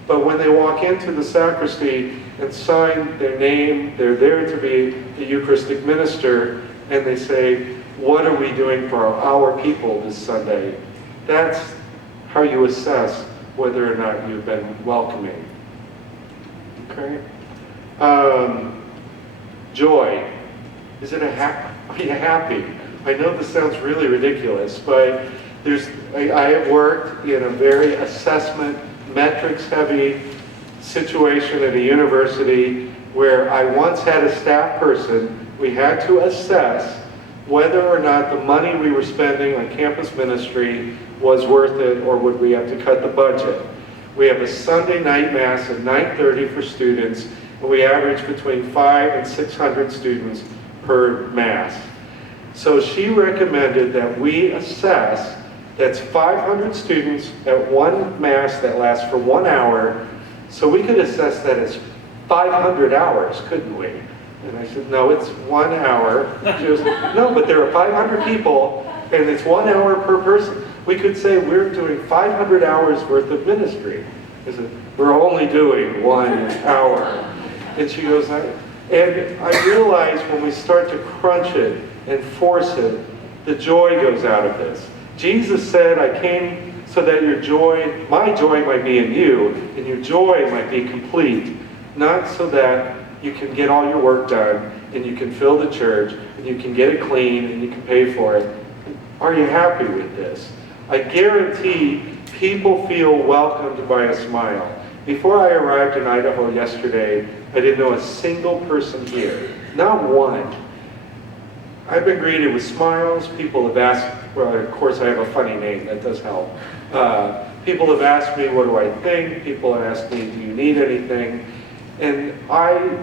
But when they walk into the sacristy and sign their name, they're there to be the Eucharistic minister, and they say, what are we doing for our people this Sunday? That's how you assess whether or not you've been welcoming. Okay? Joy. Is it are you happy? I know this sounds really ridiculous, but I have worked in a very assessment, metrics-heavy situation at a university where I once had a staff person. We had to assess whether or not the money we were spending on campus ministry was worth it, or would we have to cut the budget. We have a Sunday night Mass at 9:30 for students, and we average between 500 and 600 students per Mass. So she recommended that we assess, that's 500 students at one Mass that lasts for 1 hour, so we could assess that as 500 hours, couldn't we? And I said, no, it's 1 hour. She goes, no, but there are 500 people, and it's 1 hour per person. We could say we're doing 500 hours worth of ministry. I said, we're only doing 1 hour. And she goes, and I realize when we start to crunch it and force it, the joy goes out of this. Jesus said, I came so that your joy, my joy might be in you, and your joy might be complete. Not so that you can get all your work done, and you can fill the church, and you can get it clean, and you can pay for it. Are you happy with this? I guarantee people feel welcomed by a smile. Before I arrived in Idaho yesterday, I didn't know a single person here. Not one. I've been greeted with smiles. People have asked, well, of course I have a funny name, that does help. People have asked me, what do I think? People have asked me, do you need anything? And I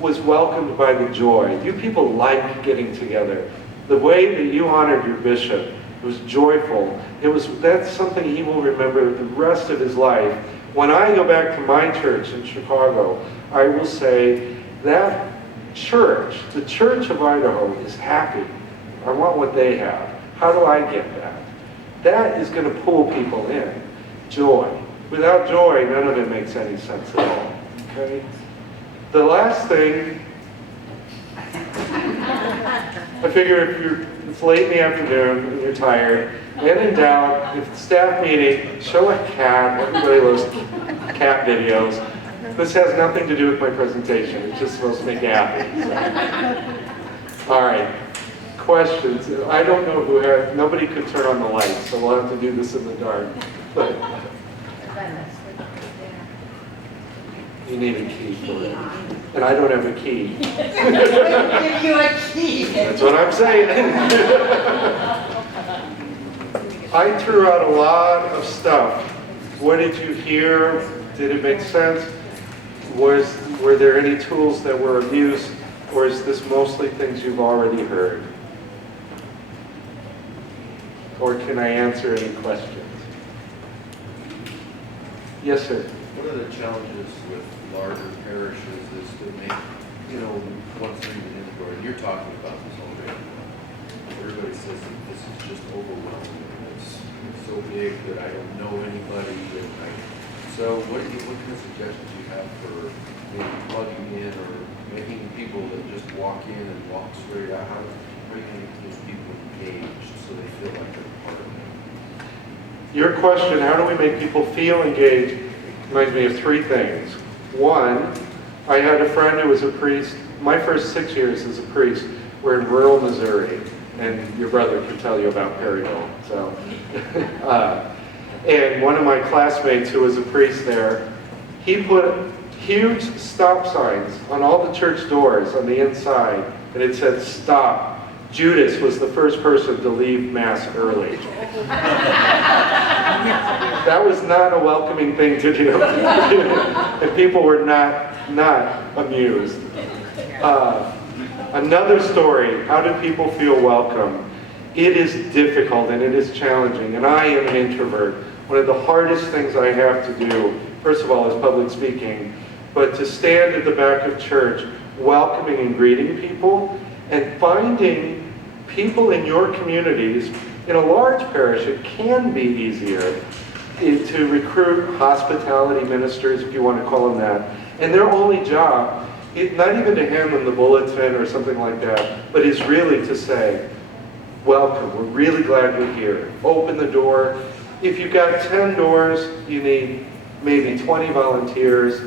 was welcomed by the joy. You people like getting together. The way that you honored your bishop, it was joyful. That's something he will remember the rest of his life. When I go back to my church in Chicago, I will say that church, the Church of Idaho, is happy. I want what they have. How do I get that? That is going to pull people in. Joy. Without joy, none of it makes any sense at all. Okay? The last thing, I figure if it's late in the afternoon and you're tired, and in doubt, if it's staff meeting, show a cat. Everybody loves cat videos. This has nothing to do with my presentation. It's just supposed to make you happy. So. All right. Questions? I don't know who has, nobody could turn on the lights, so we'll have to do this in the dark. But you need a key for it. And I don't have a key. We'll give you a key. That's what I'm saying. I threw out a lot of stuff. What did you hear? Did it make sense? Were there any tools that were of use? Or is this mostly things you've already heard? Or can I answer any questions? Yes, sir. One of the challenges with larger parishes is to make, once they're even in the door, and you're talking about this already. Everybody says that this is just overwhelming. It's so big that I don't know anybody. So what kind of suggestions do you have for maybe plugging in or making people that just walk in and walk straight out? How are you going to get those people engaged so they feel like they're part of it? Your question, how do we make people feel engaged, reminds me of three things. One, I had a friend who was a priest. My first 6 years as a priest were in rural Missouri, and your brother can tell you about Perryville. So, and one of my classmates who was a priest there, he put huge stop signs on all the church doors on the inside, and it said, "Stop." Judas was the first person to leave Mass early. That was not a welcoming thing to do. And people were not amused. Another story, how do people feel welcome? It is difficult and it is challenging, and I am an introvert. One of the hardest things I have to do, first of all, is public speaking, but to stand at the back of church welcoming and greeting people, and finding people in your communities. In a large parish, it can be easier to recruit hospitality ministers, if you want to call them that, and their only job, not even to hand them the bulletin or something like that, but is really to say, welcome, we're really glad you're here. Open the door. If you've got 10 doors, you need maybe 20 volunteers.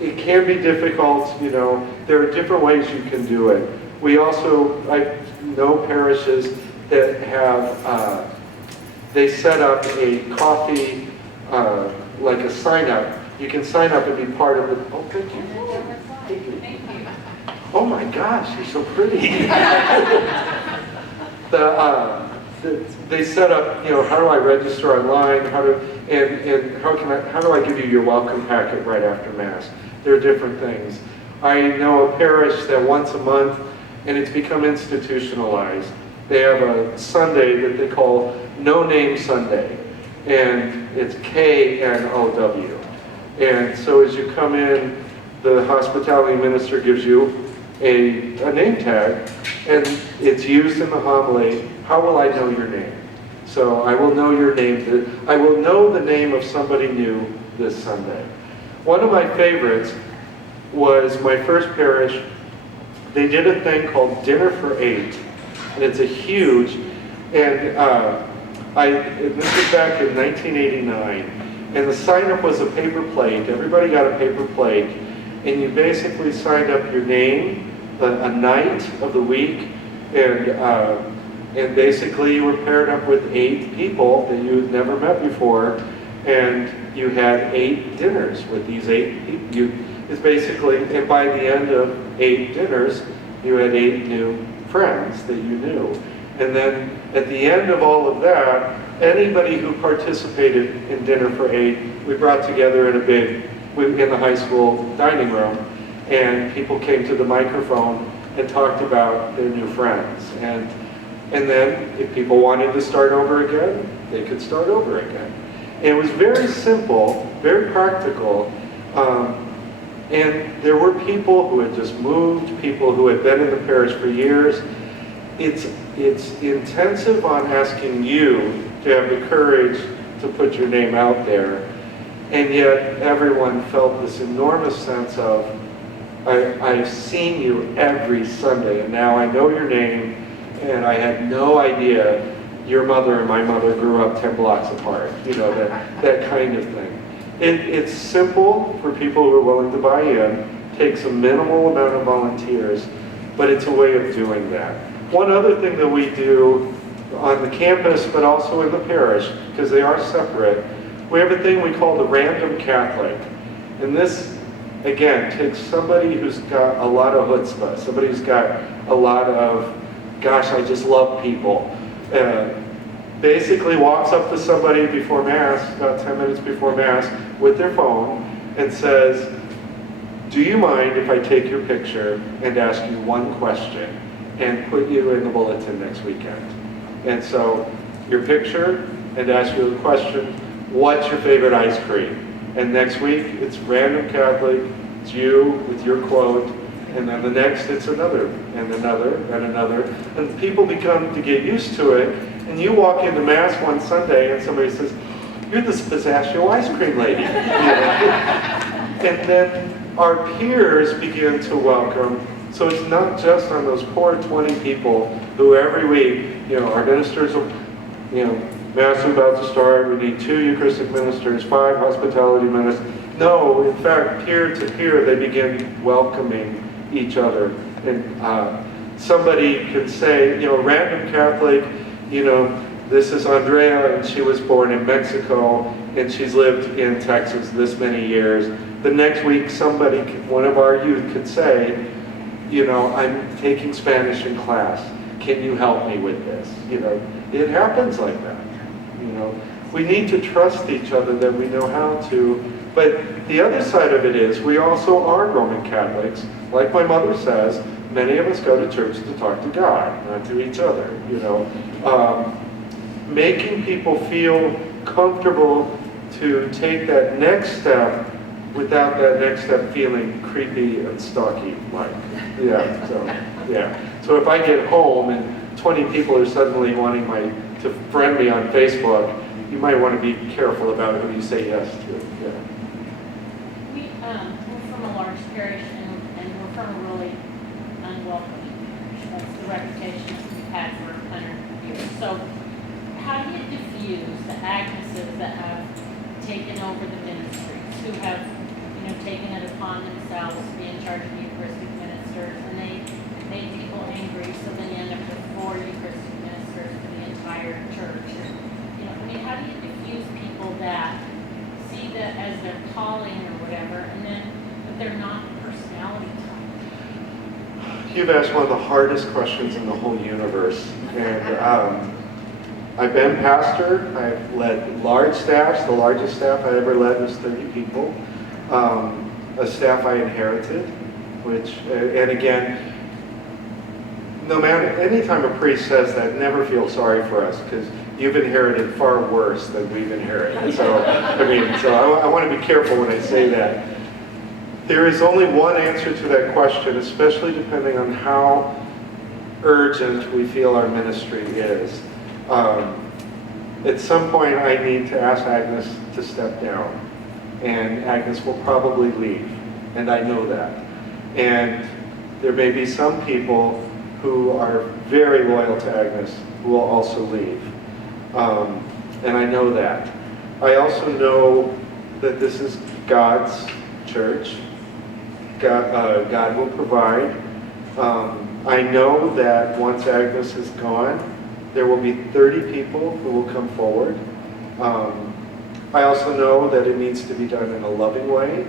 It can be difficult, there are different ways you can do it. We also, I know parishes that have, they set up a coffee, like a sign up. You can sign up and be part of it. Oh, thank you. Thank you. Oh my gosh, you're so pretty. They set up, how do I register online? How do I give you your welcome packet right after Mass? There are different things. I know a parish that once a month, and it's become institutionalized. They have a Sunday that they call No Name Sunday, and it's KNOW. And so as you come in, the hospitality minister gives you a name tag, and it's used in the homily. How will I know your name? So I will know your name. I will know the name of somebody new this Sunday. One of my favorites was my first parish. They did a thing called Dinner for 8, and it's a huge, and this was back in 1989, and the sign-up was a paper plate. Everybody got a paper plate, and you basically signed up your name, a night of the week, and basically you were paired up with 8 people that you had never met before, and you had 8 dinners with these 8 people. It's basically, and by the end of 8 dinners, you had 8 new friends that you knew. And then at the end of all of that, anybody who participated in Dinner for 8, we brought together in the high school dining room, and people came to the microphone and talked about their new friends. And then if people wanted to start over again, they could start over again. And it was very simple, very practical, and there were people who had just moved, people who had been in the parish for years. It's intensive on asking you to have the courage to put your name out there, and yet everyone felt this enormous sense of, I've seen you every Sunday, and now I know your name, and I had no idea your mother and my mother grew up 10 blocks apart, that kind of thing. It's simple for people who are willing to buy in, takes a minimal amount of volunteers, but it's a way of doing that. One other thing that we do on the campus, but also in the parish, because they are separate, we have a thing we call the random Catholic. And this, again, takes somebody who's got a lot of chutzpah, somebody who's got a lot of, gosh, I just love people. Basically walks up to somebody before Mass, about 10 minutes before Mass, with their phone and says, do you mind if I take your picture and ask you one question and put you in the bulletin next weekend? And so your picture and ask you a question, what's your favorite ice cream? And next week it's random Catholic, it's you with your quote, and then the next it's another, and another, and another. And people become to get used to it. And you walk into Mass one Sunday and somebody says, you're the pistachio ice cream lady. And then our peers begin to welcome. So it's not just on those poor 20 people who every week, our ministers will, Mass is about to start, we need 2 Eucharistic ministers, 5 hospitality ministers. No, in fact, peer to peer, they begin welcoming each other. And somebody could say, random Catholic, this is Andrea, and she was born in Mexico, and she's lived in Texas this many years. The next week, one of our youth could say, I'm taking Spanish in class. Can you help me with this? It happens like that. We need to trust each other that we know how to. But the other side of it is, we also are Roman Catholics. Like my mother says, many of us go to church to talk to God, not to each other. Making people feel comfortable to take that next step without that next step feeling creepy and stalky-like. So if I get home and 20 people are suddenly wanting to friend me on Facebook, you might want to be careful about who you say yes to. We're from a large parish, and we're from a really unwelcoming parish. That's the reputation that we've had for 100 years. So how do you diffuse the Agneses that have taken over the ministries, who have taken it upon themselves to be in charge of Eucharistic ministers, and they make people angry, so then you end up with 4 Eucharistic ministers for the entire church. How do you diffuse people that see that as their calling or whatever, but they're not personality type? You've asked one of the hardest questions in the whole universe. And I've been pastor. I've led large staffs. The largest staff I ever led was 30 people. A staff I inherited, and again, no matter, anytime a priest says that, never feel sorry for us, because you've inherited far worse than we've inherited. So, I want to be careful when I say that. There is only one answer to that question, especially depending on how urgent we feel our ministry is. At some point, I need to ask Agnes to step down, and Agnes will probably leave, and I know that. And there may be some people who are very loyal to Agnes who will also leave, and I know that. I also know that this is God's church. God will provide. I know that once Agnes is gone, there will be 30 people who will come forward. I also know that it needs to be done in a loving way,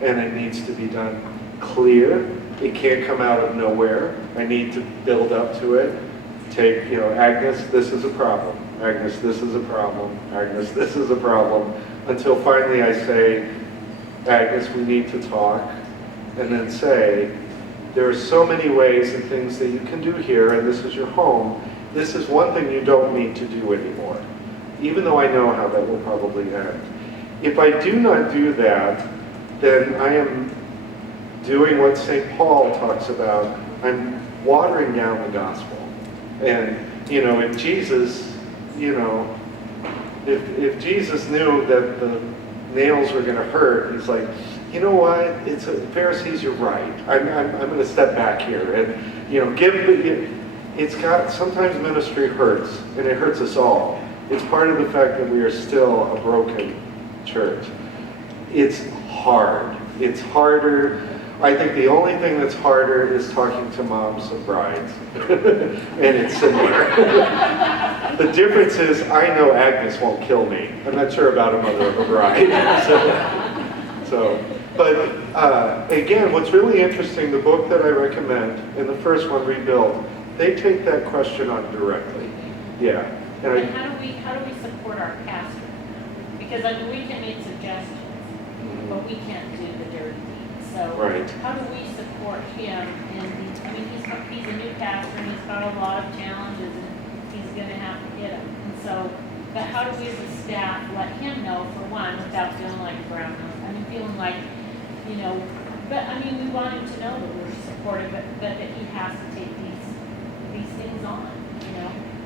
and it needs to be done clear. It can't come out of nowhere. I need to build up to it. Take, Agnes, this is a problem. Agnes, this is a problem. Agnes, this is a problem. Until finally I say, Agnes, we need to talk. And then say, there are so many ways and things that you can do here, and this is your home. This is one thing you don't need to do anymore, even though I know how that will probably end. If I do not do that, then I am doing what St. Paul talks about. I'm watering down the gospel. And, if Jesus, if Jesus knew that the nails were going to hurt, he's like, you know what, Pharisees, you're right. I'm going to step back here. And, sometimes ministry hurts, and it hurts us all. It's part of the fact that we are still a broken church. It's hard. It's harder. I think the only thing that's harder is talking to moms of brides. And it's similar. The difference is I know Agnes won't kill me. I'm not sure about a mother of a bride. But again, what's really interesting, the book that I recommend, and the first one, Rebuild, they take that question on directly. Yeah. And how do we support our pastor? Because we can make suggestions, but we can't do the dirty deeds. So right. How do we support him? He's a new pastor, and he's got a lot of challenges, and he's going to have to get them. And so, but how do we as a staff let him know, for one, without feeling like a brown nose? Feeling like, but we want him to know that we're supportive, but that he has to take these things on,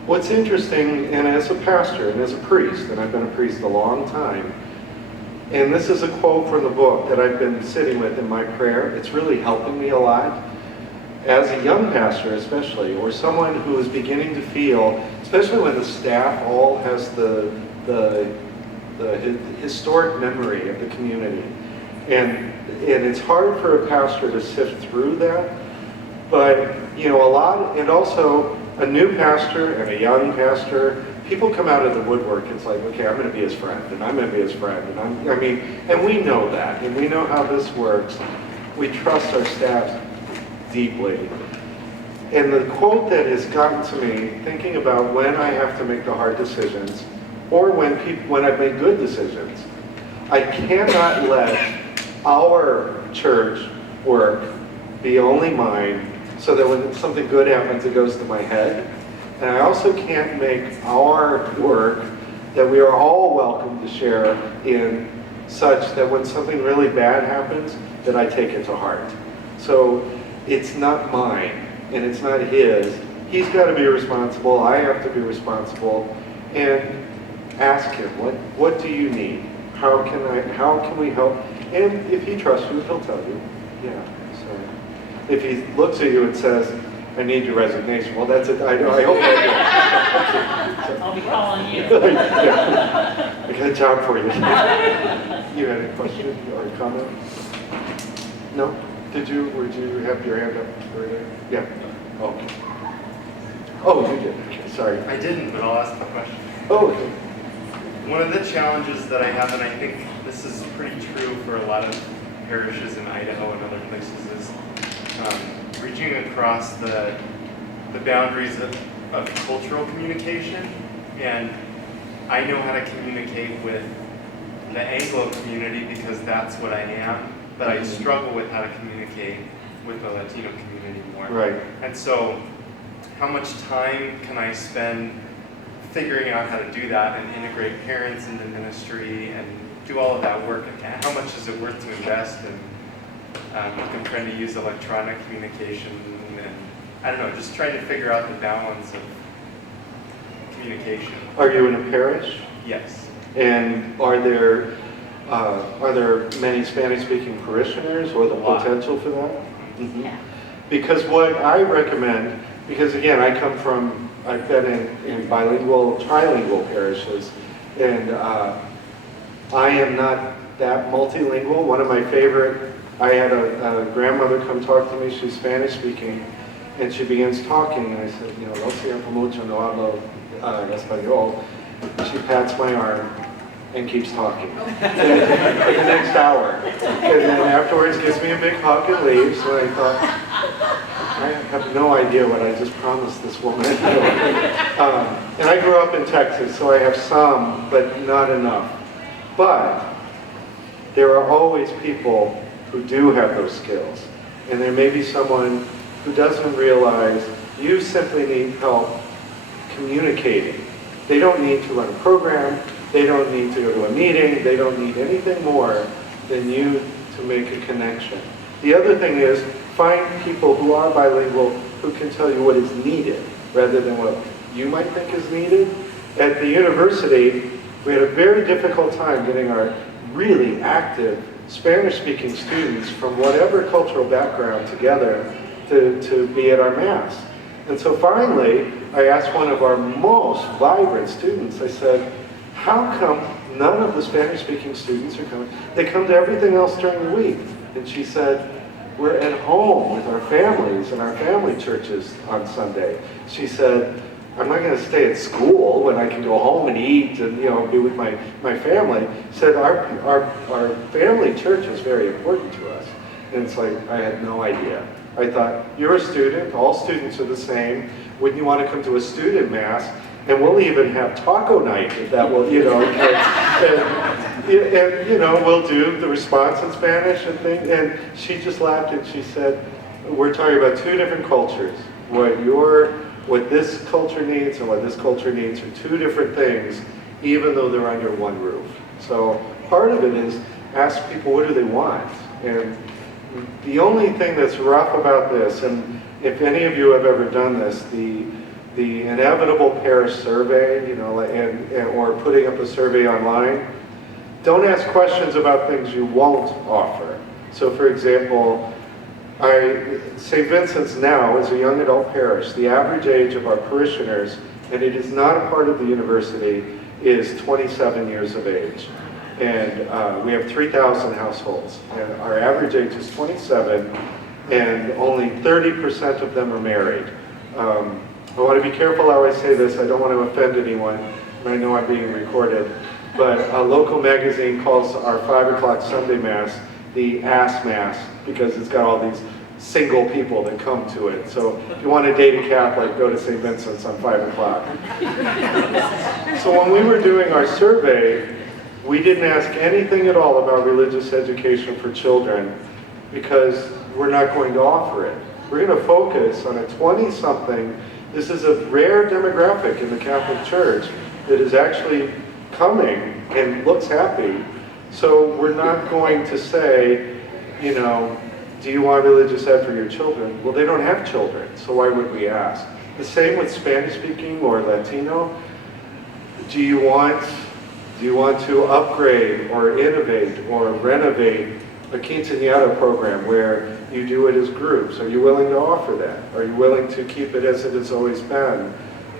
What's interesting, and as a pastor and as a priest, and I've been a priest a long time, and this is a quote from the book that I've been sitting with in my prayer. It's really helping me a lot. As a young pastor especially, or someone who is beginning to feel, especially when the staff all has the historic memory of the community. And it's hard for a pastor to sift through that, but and also a new pastor and a young pastor, people come out of the woodwork. It's like, okay, I'm going to be his friend, and I'm going to be his friend, and we know that, and we know how this works. We trust our staff deeply. And the quote that has gotten to me, thinking about when I have to make the hard decisions, or when I've made good decisions, I cannot let our church work be only mine, so that when something good happens, it goes to my head. And I also can't make our work that we are all welcome to share in such that when something really bad happens, that I take it to heart. So it's not mine, and it's not his. He's got to be responsible. I have to be responsible. And ask him, what do you need? How can we help? And if he trusts you, he'll tell you. Yeah. So if he looks at you and says, I need your resignation, well, that's it. I hope that. I'll be calling you. Yeah. I got a job for you. You had a question or a comment? No? Did you have your hand up further? Yeah. Okay. Oh, you did. Okay, sorry. I didn't, but I'll ask the question. Oh, okay. One of the challenges that I have, and I think this is pretty true for a lot of parishes in Idaho and other places, is reaching across the boundaries of cultural communication. And I know how to communicate with the Anglo community because that's what I am, but I struggle with how to communicate with the Latino community more. Right. And so how much time can I spend figuring out how to do that and integrate parents into ministry and do all of that work? And how much is it worth to invest in I'm trying to use electronic communication, and I don't know, just trying to figure out the balance of communication. Are you in a parish? Yes. And are there many Spanish-speaking parishioners, or the A lot. potential for that? Mhm. Yeah. Because what I recommend, because again, I've been in bilingual, trilingual parishes, and I am not that multilingual. One of my favorite, I had a grandmother come talk to me, she's Spanish speaking, and she begins talking, and I said, lo siento mucho, no hablo español. She pats my arm and keeps talking for the next hour. And then afterwards gives me a big hug and leaves, and I thought, I have no idea what I just promised this woman. And I grew up in Texas, so I have some, but not enough. But there are always people who do have those skills. And there may be someone who doesn't realize you simply need help communicating. They don't need to run a program, they don't need to go to a meeting, they don't need anything more than you to make a connection. The other thing is, find people who are bilingual who can tell you what is needed, rather than what you might think is needed. At the university, we had a very difficult time getting our really active Spanish-speaking students from whatever cultural background together to be at our Mass. And so finally, I asked one of our most vibrant students, I said, how come none of the Spanish-speaking students are coming? They come to everything else during the week. And she said, we're at home with our families and our family churches on Sunday. She said, I'm not going to stay at school when I can go home and eat and be with my family. Said our family church is very important to us. And it's like, I had no idea. I thought, you're a student, all students are the same. Wouldn't you want to come to a student Mass? And we'll even have taco night if that will, and we'll do the response in Spanish and things. And she just laughed and she said, we're talking about two different cultures. What this culture needs and what this culture needs are two different things, even though they're under one roof. So part of it is ask people, what do they want? And the only thing that's rough about this, and if any of you have ever done this, the inevitable parish survey, or putting up a survey online, don't ask questions about things you won't offer. So for example, St. Vincent's now is a young adult parish. The average age of our parishioners, and it is not a part of the university, is 27 years of age. And we have 3,000 households. And our average age is 27, and only 30% of them are married. I want to be careful how I say this. I don't want to offend anyone, and I know I'm being recorded. But a local magazine calls our 5 o'clock Sunday Mass the Ass Mass, because it's got all these single people that come to it. So if you want to date a Catholic, go to St. Vincent's on 5 o'clock. So when we were doing our survey, we didn't ask anything at all about religious education for children, because we're not going to offer it. We're going to focus on a 20-something. This is a rare demographic in the Catholic Church that is actually coming and looks happy. So we're not going to say, do you want religious ed for your children? Well, they don't have children, so why would we ask? The same with Spanish-speaking or Latino. Do you want to upgrade or innovate or renovate a quinceañera program where you do it as groups? Are you willing to offer that? Are you willing to keep it as it has always been?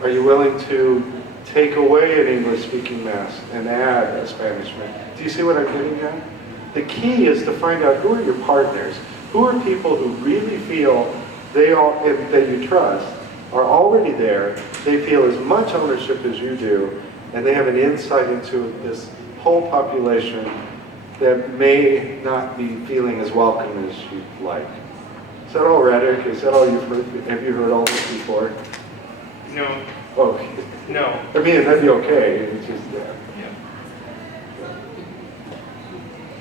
Are you willing to take away an English-speaking Mass and add a Spanish Mass? Do you see what I'm getting at? The key is to find out who are your partners, who are people who really feel that you trust, are already there, they feel as much ownership as you do, and they have an insight into this whole population that may not be feeling as welcome as you'd like. Is that all rhetoric? Is that all you've heard? Have you heard all this before? No. Oh, No. I mean, that'd be okay. It's just, Yeah.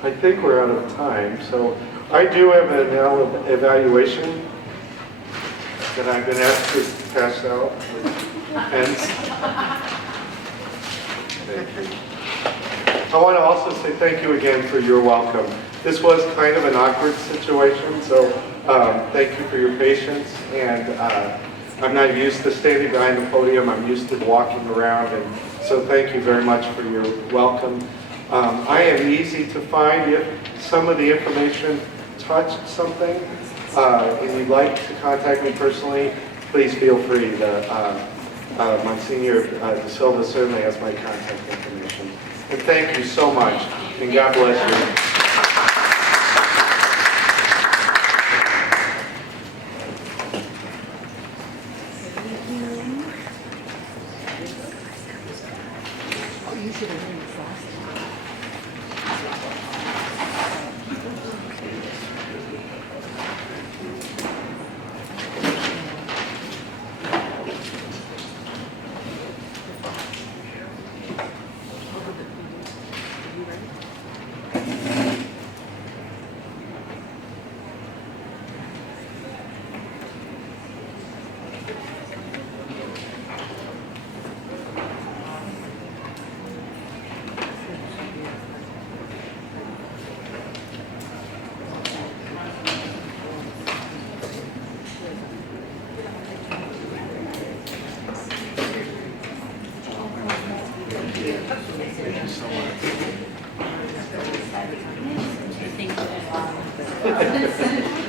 I think we're out of time, so I do have an evaluation that I've been asked to pass out with pens. Thank you. I want to also say thank you again for your welcome. This was kind of an awkward situation, so thank you for your patience. And I'm not used to standing behind the podium. I'm used to walking around, and so thank you very much for your welcome. I am easy to find. If some of the information touched something and you'd like to contact me personally, please feel free. Monsignor De Silva certainly has my contact information. And thank you so much, and God bless you.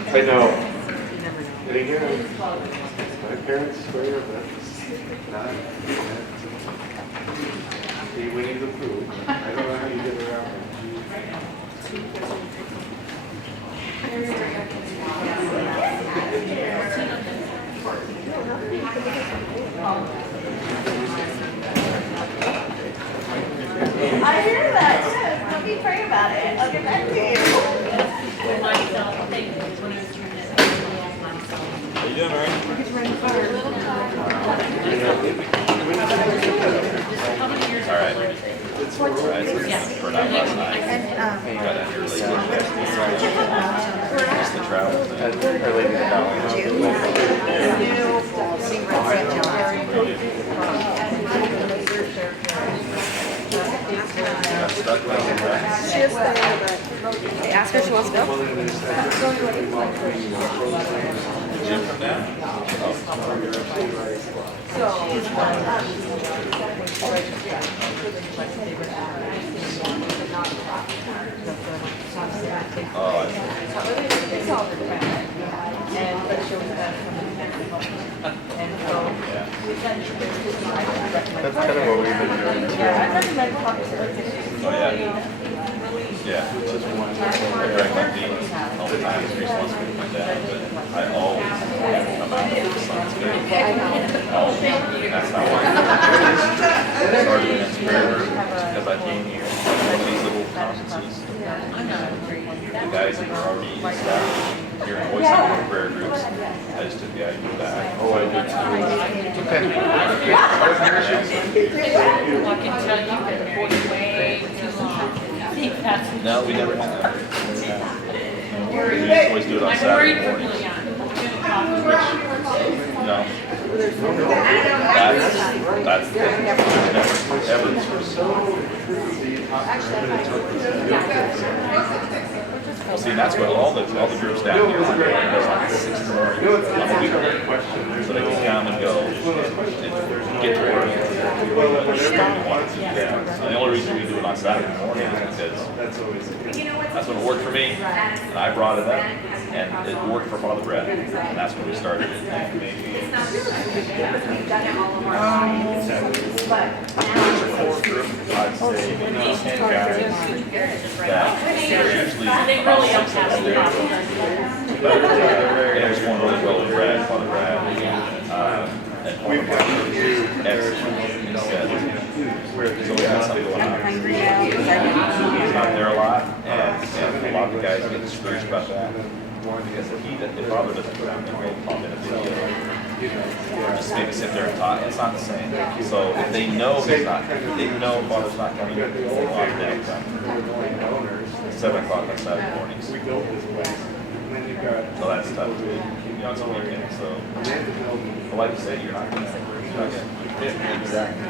I know. And again, my parents swear that's not the Winnie the Pooh. I don't know how you get around I hear that, yes. Let me pray about it. I'll get back to you. Myself, thank you, when I was trying to myself. How you doing, all right? How many years All right. ago was it? All right, so Yeah. for not last night. You got out here late. Just the travel thing. Or late got stuck with it. She is there, but ask her if she wants to go. Did Jim come down? Oh, I see. Yeah. That's kind of what we've been doing too. Oh, yeah. Yeah. It's just one. I drank my beans all the time. It's wants to with my dad, but I always come out with the sun's good. Always. That's how I started in this prayer group because I came here to one of these little conferences. The guys in the RV and stuff here in Boise doing prayer groups. I just took the idea back. Oh, I did too. Okay. I can tell you've been married way too long. I think that's. No, we never had that. We used to always do it on I'm Saturday worried for mornings. Juliana. No. That's never, well, see, and that's what all the groups down here are doing. It's like 6 in the morning on the weekend. So they can come and go and get to work. And the only reason we do it on Saturday morning is because that's when it worked for me, and I brought it up, and it worked for Father Brett, and that's when we started it. And maybe We've done it all of our lives, but it's a core group, I'd say, 10 guys that usually They really don't have a lot. but there's one really well Brad, Father Brad, and Father Brad, excellent instead. So we got something going on. He's not there a lot, and a lot of the guys get discouraged about that. Because if Father doesn't put out there, he'll pop in a video, or just maybe sit there and talk. It's not the same. So if they know he's not, they know Father's not coming, they will automatically come. 7 o'clock on Saturday mornings. So that's tough. You know, it's a weekend, so. But like you said, you're not gonna. Exactly.